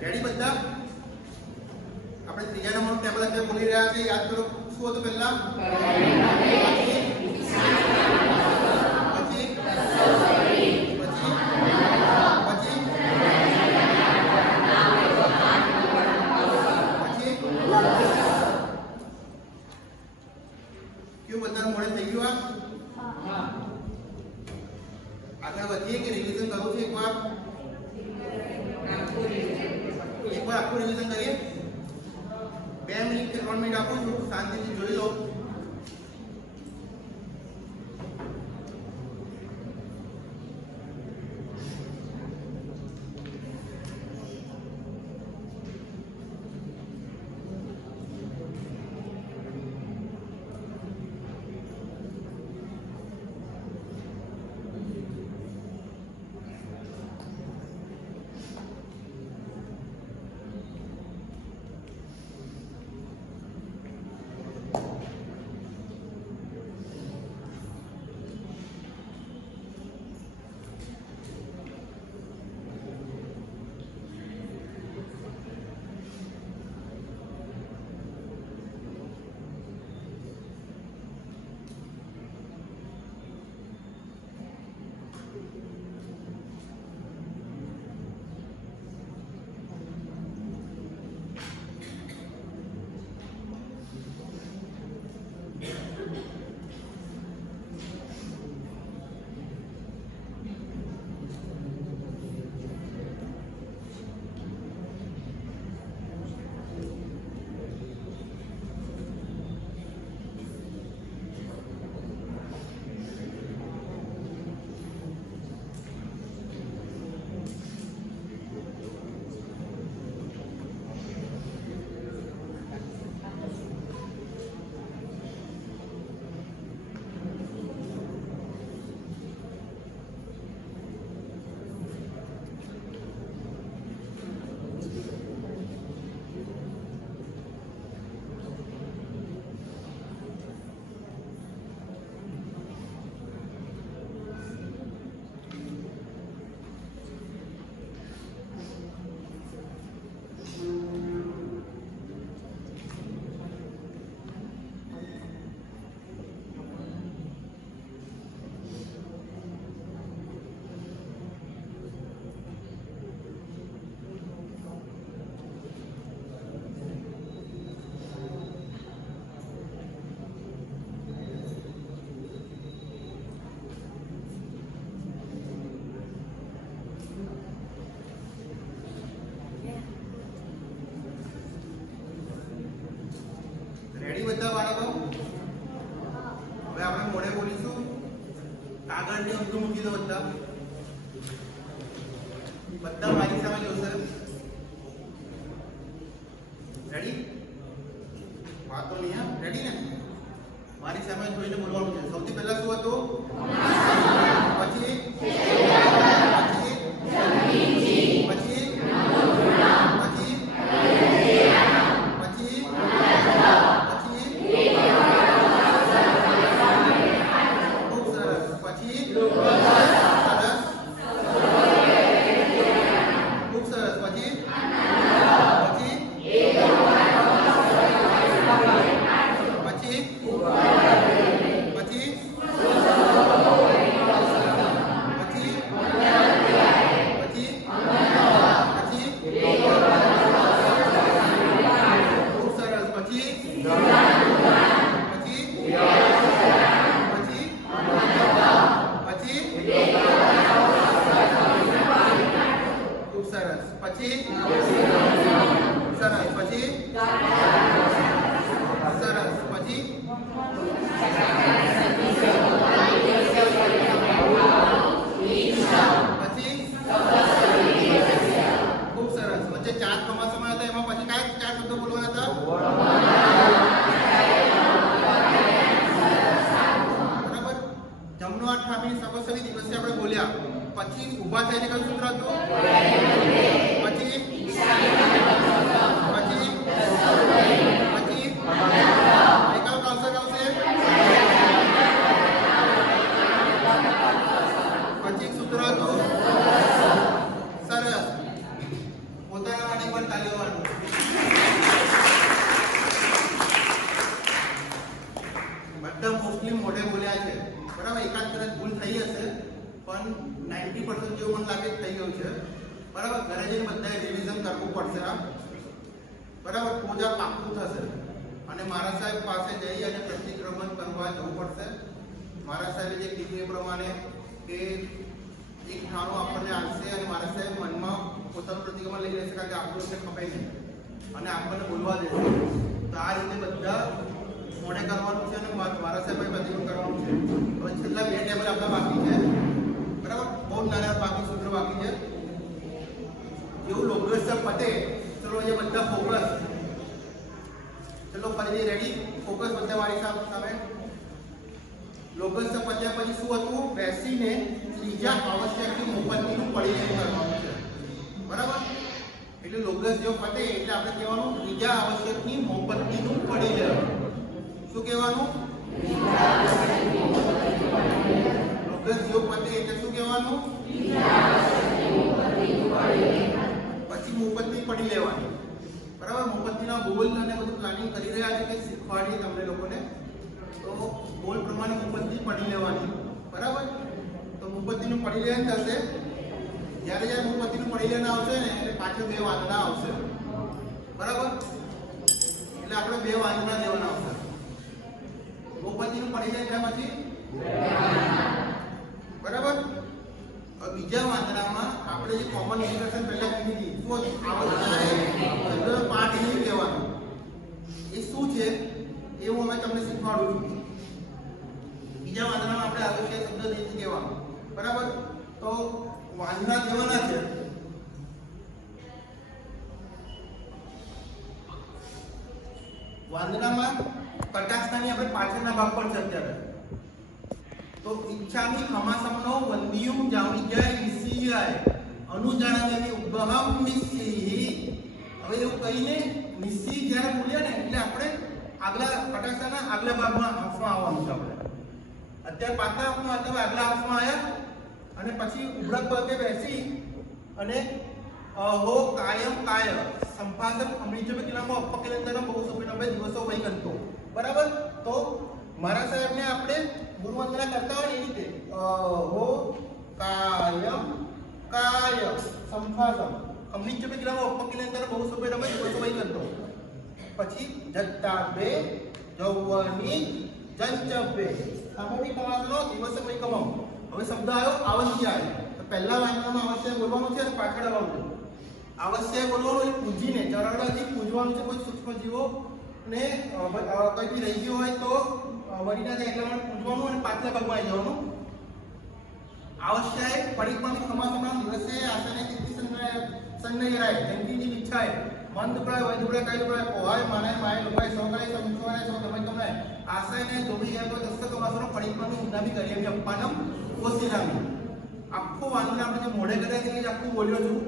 રેડી બધા? આપણે ત્રીજા નંબરનું ટેબલ અત્યારે બોલી રહ્યા છે. યાદ કરો શું હતું પહેલા? ક્યું બધાનું મોડે થઈ ગયું? આગળ વધીએ કે રિવિઝન કરવું છે? એકવાર આખું રિવિઝન કરીએ. 2 મિનિટ કે 3 મિનિટ આપું છું, શાંતિથી જોઈ લો. રેડી બધા બાળકો? હવે આપણે મોડે બોલીશું. કાગળની ઊંધું મૂકી દો બધા. બધા મારી સામે જોશે. રેડી? વાતો નહીં હા? રેડી ને? મારી સામે જોઈને બોલવાનું છે. સૌથી પહેલા શું હતું? પછી પછી ઊભા થઈને કયું સૂત્ર હતું? પછી કયું આવશે? પછી સૂત્ર હતું. સરસ. પોતાના માટે પણ તાલીઓ વાળું. બધા મોસ્ટલી મોઢે બોલ્યા છે બરાબર. એકાદ કદાચ ભૂલ થઈ હશે પણ 90% જેવું મને લાગે થઈ ગયું છે બરાબર. ઘરે જઈને બધાએ રિવિઝન કરવું પડશે આ બરાબર. તો જ આ પાક્કું થશે. અને મારા સાહેબ પાસે જઈ અને પ્રતિક્રમણ કરવા જવું પડશે. મારા સાહેબે જે કીધું એ પ્રમાણે કે એક ખાણું આપણને આપશે અને મારા સાહેબ મનમાં પોતાનું પ્રતિક્રમણ લઈ લેશે કારણ કે આપણું એટલે ખપાય નહીં અને આપણને બોલવા દેશે. તો આ રીતે બધા મોડે કરવાનું છે અને મારા સાહેબે પ્રતિક્રમણ કરવાનું છે. હવે છેલ્લા 2 ટેબલ આપણા બાકી છે બરાબર. બહુ નાના બાકી સૂત્ર બાકી છે. જેવું લોગસ પતે ચલો એ બધા ફોકસ. ચલો ફરીથી રેડી? ફોકસ બધા મારી સામે. લોગસ પત્યા પછી શું હતું? બેસીને ત્રીજા આવશ્યક મોપત્તીનું પરિચય કરવાનું છે બરાબર. એટલે લોગસ જો પતે એટલે આપણે કહેવાનું ત્રીજા આવશ્યકની મોપત્તીનું પરિચય. શું કહેવાનું? લોગસ જો પતે એટલે શું કહેવાનું? પછી મોપત્તી પડી લેવાની બરાબર. મોપત્તીના બોલ અને બધું પ્લાનિંગ કરી રહ્યા છે કે શીખવાડીએ તમને લોકોને. તો બોલ પ્રમાણે મોપત્તી પડી લેવાની બરાબર. તો મોપત્તીનું પડી લેવાનું થશે. જ્યારે મોપત્તીનું પડી લેવાનું આવશે ને એટલે પાછળ 2 વાંદરા આવશે બરાબર. એટલે આપણે 2 વાંદરા લેવાના આવશે. મોપત્તીનું પડી જાય એટલે પછી બરાબર. બીજા વાંદરામાં આપણે જે કોમન ઇન્સ્ટ્રક્શન પહેલા કીધી હતી શું આવશ્યક પાઠ નહીં કહેવાનું. એ શું છે એ હું અમે તમને શીખવાડું છું. બીજા વાંદરામાં આપણે આવશ્યક શબ્દ નહીં કહેવાનું બરાબર. તો વાંદરા કહેવાના છે વાંદરામાં કટાક્ષતાની આપણે પાછળના ભાગ પર છે અત્યારે. તો ઈચ્છામી ખમાસમનો વંદિયુમ જાવનિજ્ઞાય નિશ્ચયાય અનુજાનંદની ઉદ્ભવમ નિશ્ચી. હવે એવું કહીને નિશ્ચી જ્યારે બોલ્યા ને એટલે આપણે આગલા કટાક્ષતાના આગલા ભાગમાં હાફમાં આવવાનું છે. આપણે અત્યારે પાછા હાફમાં હતા આગલા હાફમાં આવ્યા અને પછી ઉભરક પગે બેસી અને હો કાયમ કાય સંપાદક અમૃત કિલ્લામાં અપકેલંદરના બહુ સુપેનબે દિવસો વહી ગણતો બરાબર. તો મારા સાહેબને આપણે ગુરુવંદના કરતા હોય એ રીતે હો કાયમ કાય સંપાદક અમૃત કિલ્લામાં અપકેલંદરના બહુ સુપેનબે દિવસો વહી ગણતો. પછી જત્તાબે જૌવની જંચબે સામાન્ય સમાસનો દિવસ વહી કમમ. હવે શબ્દ આવ્યો આવશ્યક. તો પહેલા વાક્યમાં આવશ્યક બોલવાનું છે અને પાછળ આવવાનું છે. આવશ્યક બોલવાનું એટલે પૂજીને ચરણથી પૂજવાનું છે કોઈ સૂક્ષ્મ જીવો ને કંઈ બી રહી ગયું હોય તો વળી ના જાય એટલા માટે પૂછવાનું અને પાછલા ભાગમાં આવી જવાનું. આવશ્યક પરીક્ષાની સમાસના દિવસે આસને કીર્તિ સન્નયરાય જંગીની વિચ્છાય મન દુબળાય વય દુબળાય કાય દુબળાય કોહાય માનાય માય લોકાય સૌકાય સંસવાય સૌ તમે તમને આશયને જોડી ગયા તો દસ્તક વાસનો પરીક્ષાની ઉન્નામી કરી એમ અપ્પાનમ ઓસીનામી. આખું વાંધો આપણે જે મોઢે કર્યા છે એ આખું બોલ્યો છું.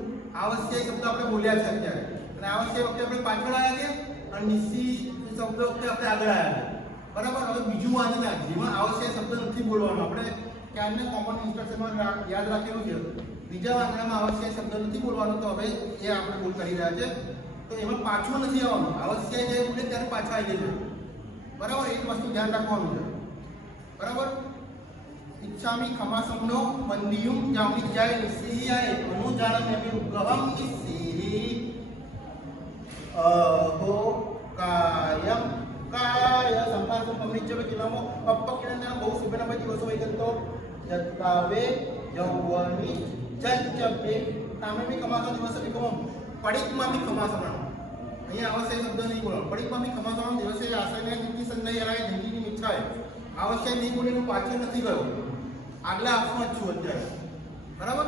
આવશ્યક શબ્દ આપણે બોલ્યા છે અત્યારે અને આવશ્યક વખતે આપણે પાછળ આવ્યા છે અને નિશ્ચિત શબ્દ વખતે આપણે આગળ આવ્યા છે. બરાબર. હવે બીજું વાંધો ના જેમાં આવશ્યક શબ્દ નથી બોલવાનો આપણે ક્યારને કોમન ઇન્સ્ટ્રક્શનમાં યાદ રાખેલું છે. બીજા વાક્યમાં આવશ્યક શબ્દ નથી બોલવાનો તો હવે એ આપણે ભૂલ કરી રહ્યા છે. તો એમાં પાછું નથી આવવાનું. આવશ્યક જે બોલે ત્યારે પાછા આવી જશે. બરાબર. એક વસ્તુ ધ્યાન રાખવાનું છે. બરાબર. ઈચ્છામી ખમાસમનો મંદિયુમ જામી જાય નિસીયાય અનુજાનમ એવી ગહમ નિસી અહો કાયમ કાય સંપાદન પમિજ્જવ કિનામો અપકિરણના બહુ સુબેના દિવસો હોય તો જતાવે યૌવની જજ્જબે તામે બી કમાતો દિવસે વિકમ પડિકમાં બી ખમાસમણ. અહીંયા આવશ્યક શબ્દ નહીં બોલવાનો. પડિકમાં બી ખમાસમણ દિવસે આશયને નીતિ સંજય હરાય જંગીની મિચ્છાય આવશ્યક નહીં બોલીને પાછળ નથી ગયો. આગલા હાથમાં જ છું અત્યારે. બરાબર.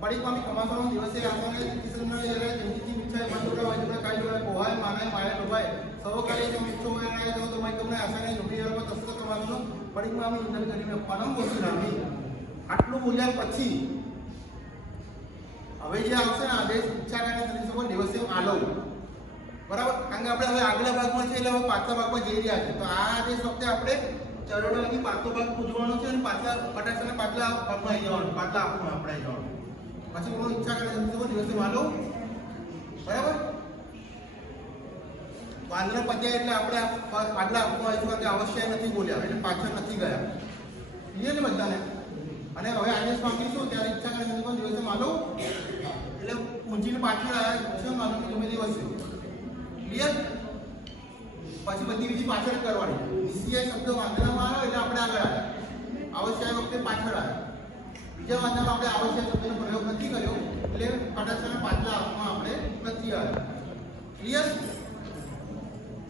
પડીકમાં બી કમાસમણ દિવસે આસને નીતિ સંજય હરાય જંગીની મિચ્છાય મન દુબળા વય દુબળા કાય દુબળા કોહાય માનાય માયા લોભાય સૌ કાલે જો મિચ્છો હરાય તો તમે તમને આશયને જોડી હરવા તસ્ત કમાસનો પડીકમાં બી ઇન્દર કરીને અપનામ બોસી નામી. આટલું બોલ્યા પછી હવે જે આવશે ને આદેશ ઈચ્છા કરીને ત્રીસો દિવસે આલો. બરાબર. કારણ કે આપણે હવે આગલા ભાગમાં છે એટલે હવે પાછલા ભાગમાં જઈ રહ્યા છે. તો આ આદેશ વખતે આપણે ચરણોની પાછલો ભાગ પૂજવાનો છે અને પાછલા ફટાકડાના પાછલા ભાગમાં આવી જવાનું. પાછલા આપમાં આપણે આવી જવાનું. પછી કોઈ ઈચ્છા કરીને ત્રીસો દિવસે આલો. બરાબર. વાંદરા પત્યા એટલે આપણે આગલા આપમાં આવીશું કે અવશ્ય નથી બોલ્યા એટલે પાછળ નથી ગયા. ક્લિયર ને બધાને? અને હવે આદેશ માંગીશું ત્યારે ઈચ્છા કરીને દિવસે માલો એટલે ઊંચીને પાછળ આવ્યા છે માનો કે ગમે દિવસે. ક્લિયર? પછી બધી બીજી પાછળ કરવાની. નિશ્ચય શબ્દ વાંદરામાં આવ્યો એટલે આપણે આગળ આવ્યા. આવશ્યક વખતે પાછળ આવ્યા. બીજા વાંદરામાં આપણે આવશ્યક શબ્દનો પ્રયોગ નથી કર્યો એટલે ફટાકડાના પાછલા હાથમાં આપણે નથી આવ્યા. ક્લિયર?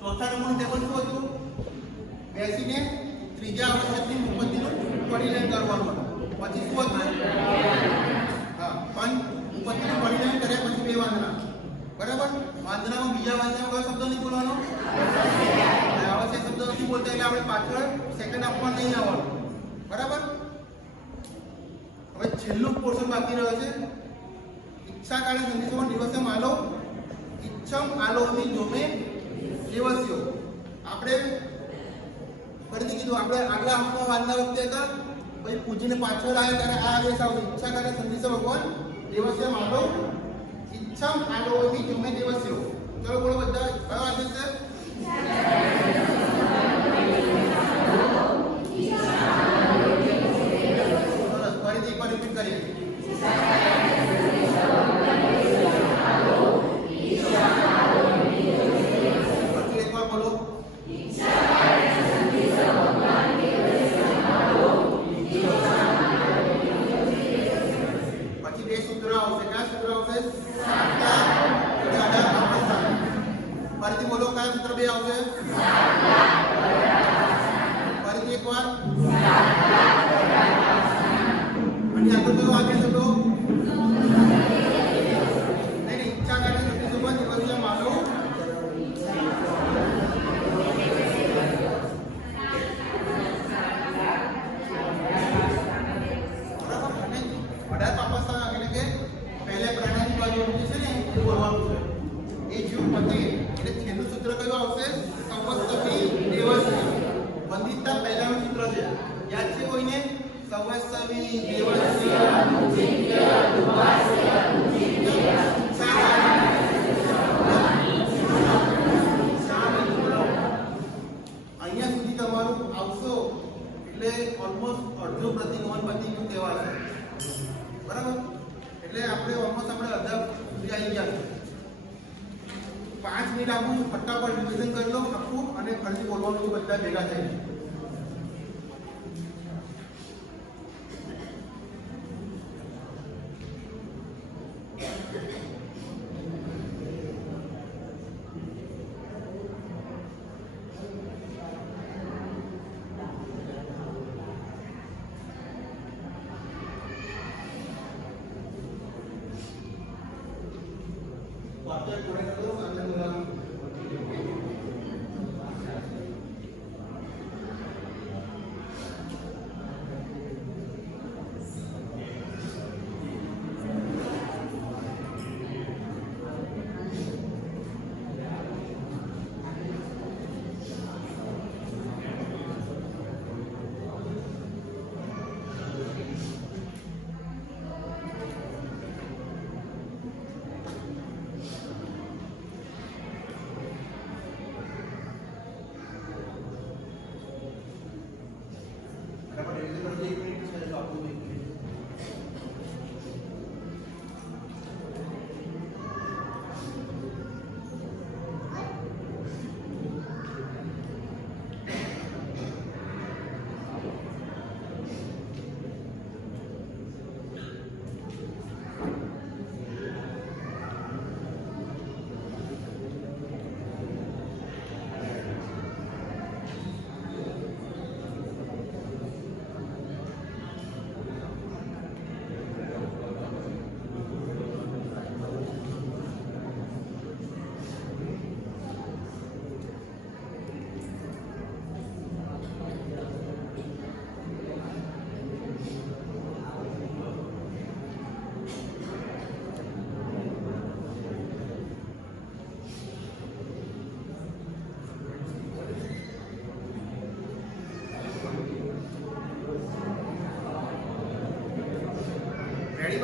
ચોથા નંબરનું ટેબલ શું હતું? બેસીને ત્રીજા આવશ્યકની ઉપરથીનું પરિણામ કરવાનું હતું. પછી શું હતું? હા, પણ ઉપરથીનું પરિણામ કર્યા પછી બે વાંદરા. બરાબર. વાંદરામાં બીજા વાંદરામાં કયો શબ્દ નહીં બોલવાનો? આવશ્યક શબ્દ નથી બોલતા એટલે આપણે પાછળ સેકન્ડ આપવા નહીં આવવાનું. બરાબર. હવે છેલ્લું પોર્શન બાકી રહ્યો છે. ઈચ્છા કાળે સંદેશોમાં દિવસે માલો ઈચ્છમ આલોની જોમે દિવસ્યો. આપણે ફરીથી કીધું આપણે આગલા આપવા વાંદરા વખતે હતા પછી પૂજીને પાછળ આવ્યા ત્યારે આ આદેશ આવશે. ઈચ્છા કાળે સંદેશો ભગવાન દિવસે માલો ઈચ્છમ આલોની જોમે દિવસ્યો. ચલો બોલો બધા કયો આદેશ છે? ફરીથી એકવાર રિપીટ કરીએ. પછી એકવાર બોલો. પછી બે સૂત્ર આવશે. કયા સૂત્ર આવશે? ફરીથી બોલો. કયા સૂત્ર બે આવશે? ફરીથી એકવાર. અને આગળ કયો આગળ શબ્દો? નહીં, ઈચ્છા કાઢે નથી સુબહ દિવસે માલો સંવત્સરી દેવસ્ય અનુજિત્ય દુપાસ્ય અનુજિત્ય અહીંયા સુધી તમારું આવશો એટલે ઓલમોસ્ટ અડધું પ્રતિક્રમણ પતી ગયું કહેવાશે. બરાબર. એટલે આપણે ઓલમોસ્ટ આપણે અડધા સુધી આવી ગયા છે. 5 મિનિટ આપું છું. ફટાફટ રિવિઝન કરી લો આખું અને ફરીથી બોલવાનું બધા ભેગા થઈને.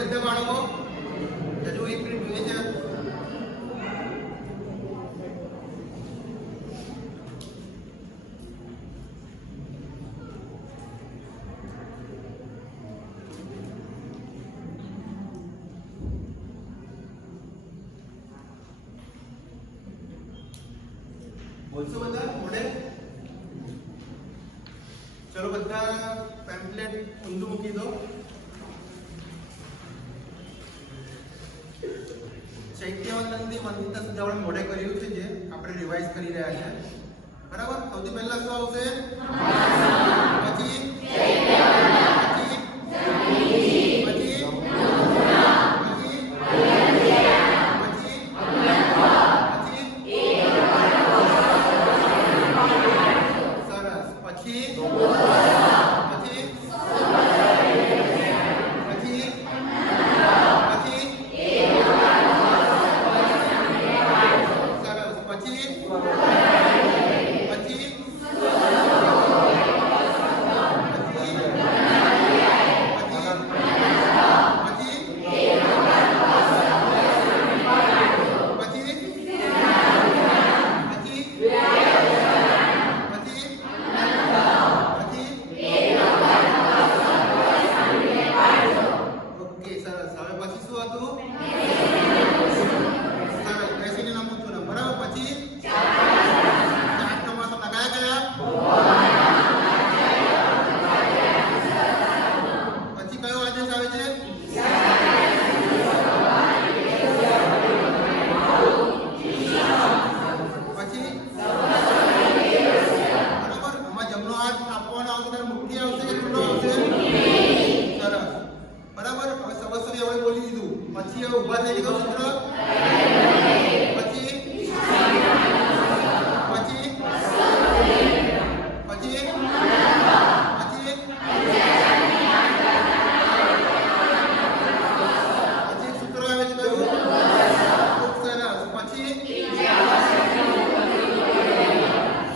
બધા બાળકો? હજુ 1 મિનિટ જોઈએ છે. બોલશો બધા મોડે? ચલો બધા પેમ્પલેટ ઊંધું મૂકી દો. ચૈત્યવંદનથી મંદિરના સુધી આપણે મોડે કર્યું છે, જે આપણે રિવાઇઝ કરી રહ્યા છે. બરાબર? સૌથી પહેલા શું આવશે? પછી પછી હવે ઊભા થઈ ગયો સૂત્ર. પછી પછી પછી પછી પછી સૂત્ર આવે છે કયું? ખૂબ સરસ. પછી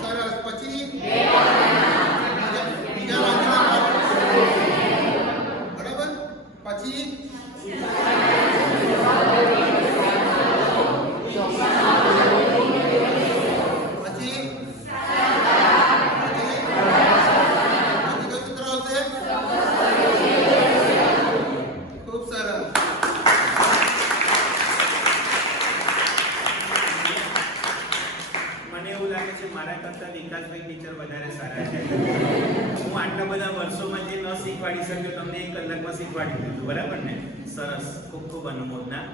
સરસ. પછી બીજા વાક્યના બરાબર. પછી મારા કરતા વિકાસભાઈ ટીચર વધારે સારા છે. હું આટલા બધા વર્ષોમાં જે ન શીખવાડી શક્યો તમને 1 કલાકમાં શીખવાડી દીધું. બરાબર ને? સરસ. ખૂબ ખૂબ અનુમોદના.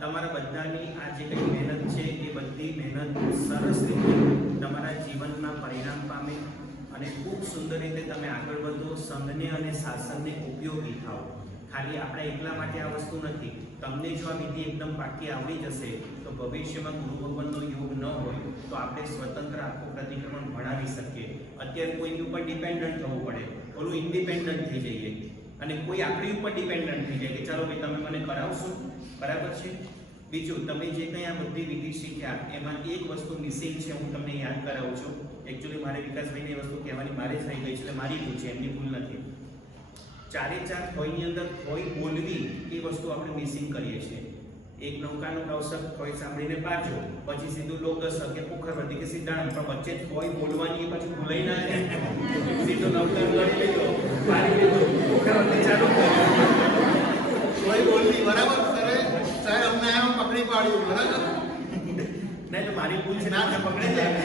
તમારા બધાની આ જે કંઈ મહેનત છે એ બધી મહેનત સરસ રીતે તમારા જીવનમાં પરિણામ પામે અને ખૂબ સુંદર રીતે તમે આગળ વધો, સંઘને અને શાસનને ઉપયોગી થાઓ. ખાલી આપણા એકલા માટે આ વસ્તુ નથી. તમને જો આ વિધિ એકદમ પાકી આવડી જશે તો ભવિષ્યમાં ગુરુ ભગવાનનો યોગ ન હોય તો આપણે સ્વતંત્ર આખું પ્રતિક્રમણ ભણાવી શકીએ. અત્યારે કોઈની ઉપર ડિપેન્ડન્ટ થવું પડે, ઓલું ઇન્ડિપેન્ડન્ટ થઈ જઈએ અને કોઈ આપણી ઉપર ડિપેન્ડન્ટ થઈ જાય કે ચાલો ભાઈ તમે મને કરાવશો. બરાબર છે? બીજું, તમે જે કંઈ આ બધી વિધિ શીખ્યા એમાં એક વસ્તુ મિસિંગ છે, હું તમને યાદ કરાવું છું. એકચ્યુઅલી મારે વિકાસભાઈને એ વસ્તુ કહેવાની મારે થઈ ગઈ છે, એટલે મારી ભૂલ છે, એમની ભૂલ નથી. 4 થોઈની અંદર થોઈ બોલવી એ વસ્તુ આપણે મિસિંગ કરીએ છીએ. એક નૌકાનું કૌશક થોઈ સાંભળીને પાછો, પછી સીધું લોકસ કે પુખરવતી કે સિદ્ધાંત, પણ વચ્ચે થોઈ બોલવાની એ પછી ભૂલાઈ ના જાય. સીધું નૌકા લડી લીધો, પાડી લીધો, પુખરવતી ચાલુ કર્યું, થોઈ બોલવી. બરાબર? સાહેબ અમને આમ પકડી પાડ્યું. બરાબર? નહીં તો મારી ભૂલ છે, ના પકડી જાય.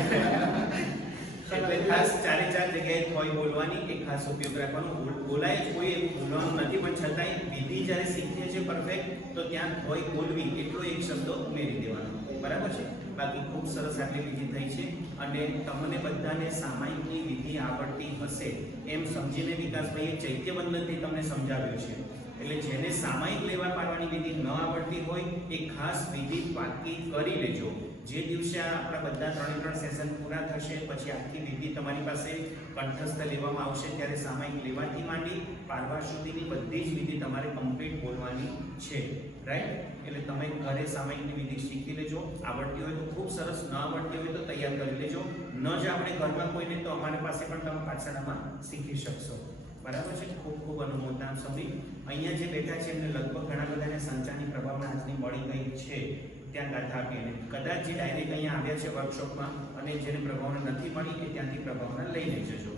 એટલે ખાસ 4 જગ્યાએ થોઈ બોલવાની એક ખાસ ઉપયોગ રાખવાનો. બોલાય જ કોઈ એવું બોલવાનું નથી, પણ છતાંય વિધિ જ્યારે શીખીએ છીએ પરફેક્ટ તો ત્યાં થોઈ બોલવી એટલો એક શબ્દ ઉમેરી દેવાનો. બરાબર છે? બાકી ખૂબ સરસ આટલી વિધિ થઈ છે અને તમને બધાને સામાયિકની વિધિ આવડતી હશે એમ સમજીને વિકાસભાઈએ ચૈત્યવંદનથી તમને સમજાવ્યું છે. એટલે જેને સામાયિક લેવા પાડવાની વિધિ ન આવડતી હોય એ ખાસ વિધિ પાકી કરી લેજો. જે દિવસે આપણા બધા 3 સેશન પૂરા થશે પછી આખી વિધિ તમારી પાસે કંઠસ્થ લેવામાં આવશે ત્યારે સામાયિક લેવાથી માંડી પાડવા સુધીની બધી જ વિધિ તમારે કમ્પ્લીટ બોલવાની છે. રાઈટ? એટલે તમે ઘરે સામાયિકની વિધિ શીખી લેજો. આવડતી હોય તો ખૂબ સરસ, ન આવડતી હોય તો તૈયાર કરી લેજો. ન જ આપણે ઘરમાં કોઈને તો અમારી પાસે પણ તમે પાઠશાળામાં શીખી શકશો. બરાબર છે. ખૂબ ખૂબ અનુમોદના આપ સૌની. અહીંયા જે બેઠા છે એમને લગભગ ઘણા બધાને સંચારની પ્રભાવના આજની મળી ગઈ છે ત્યાં ગાથા આપીને. કદાચ જે ડાયરેક્ટ અહીંયા આવ્યા છે વર્કશોપમાં અને જેને પ્રભાવના નથી મળી એ ત્યાંથી પ્રભાવના લઈને જજો.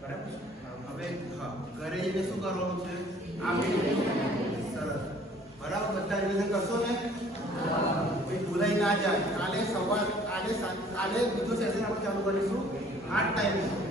બરાબર છે. હવે હા, ઘરે જઈને શું કરવાનું છે? આપી સરસ. બરાબર, બધા રિવિઝન કરશો ને? કોઈ ભૂલાઈ ના જાય. કાલે બીજું સેશન આપણે ચાલુ કરીશું 8 ટાઈમે.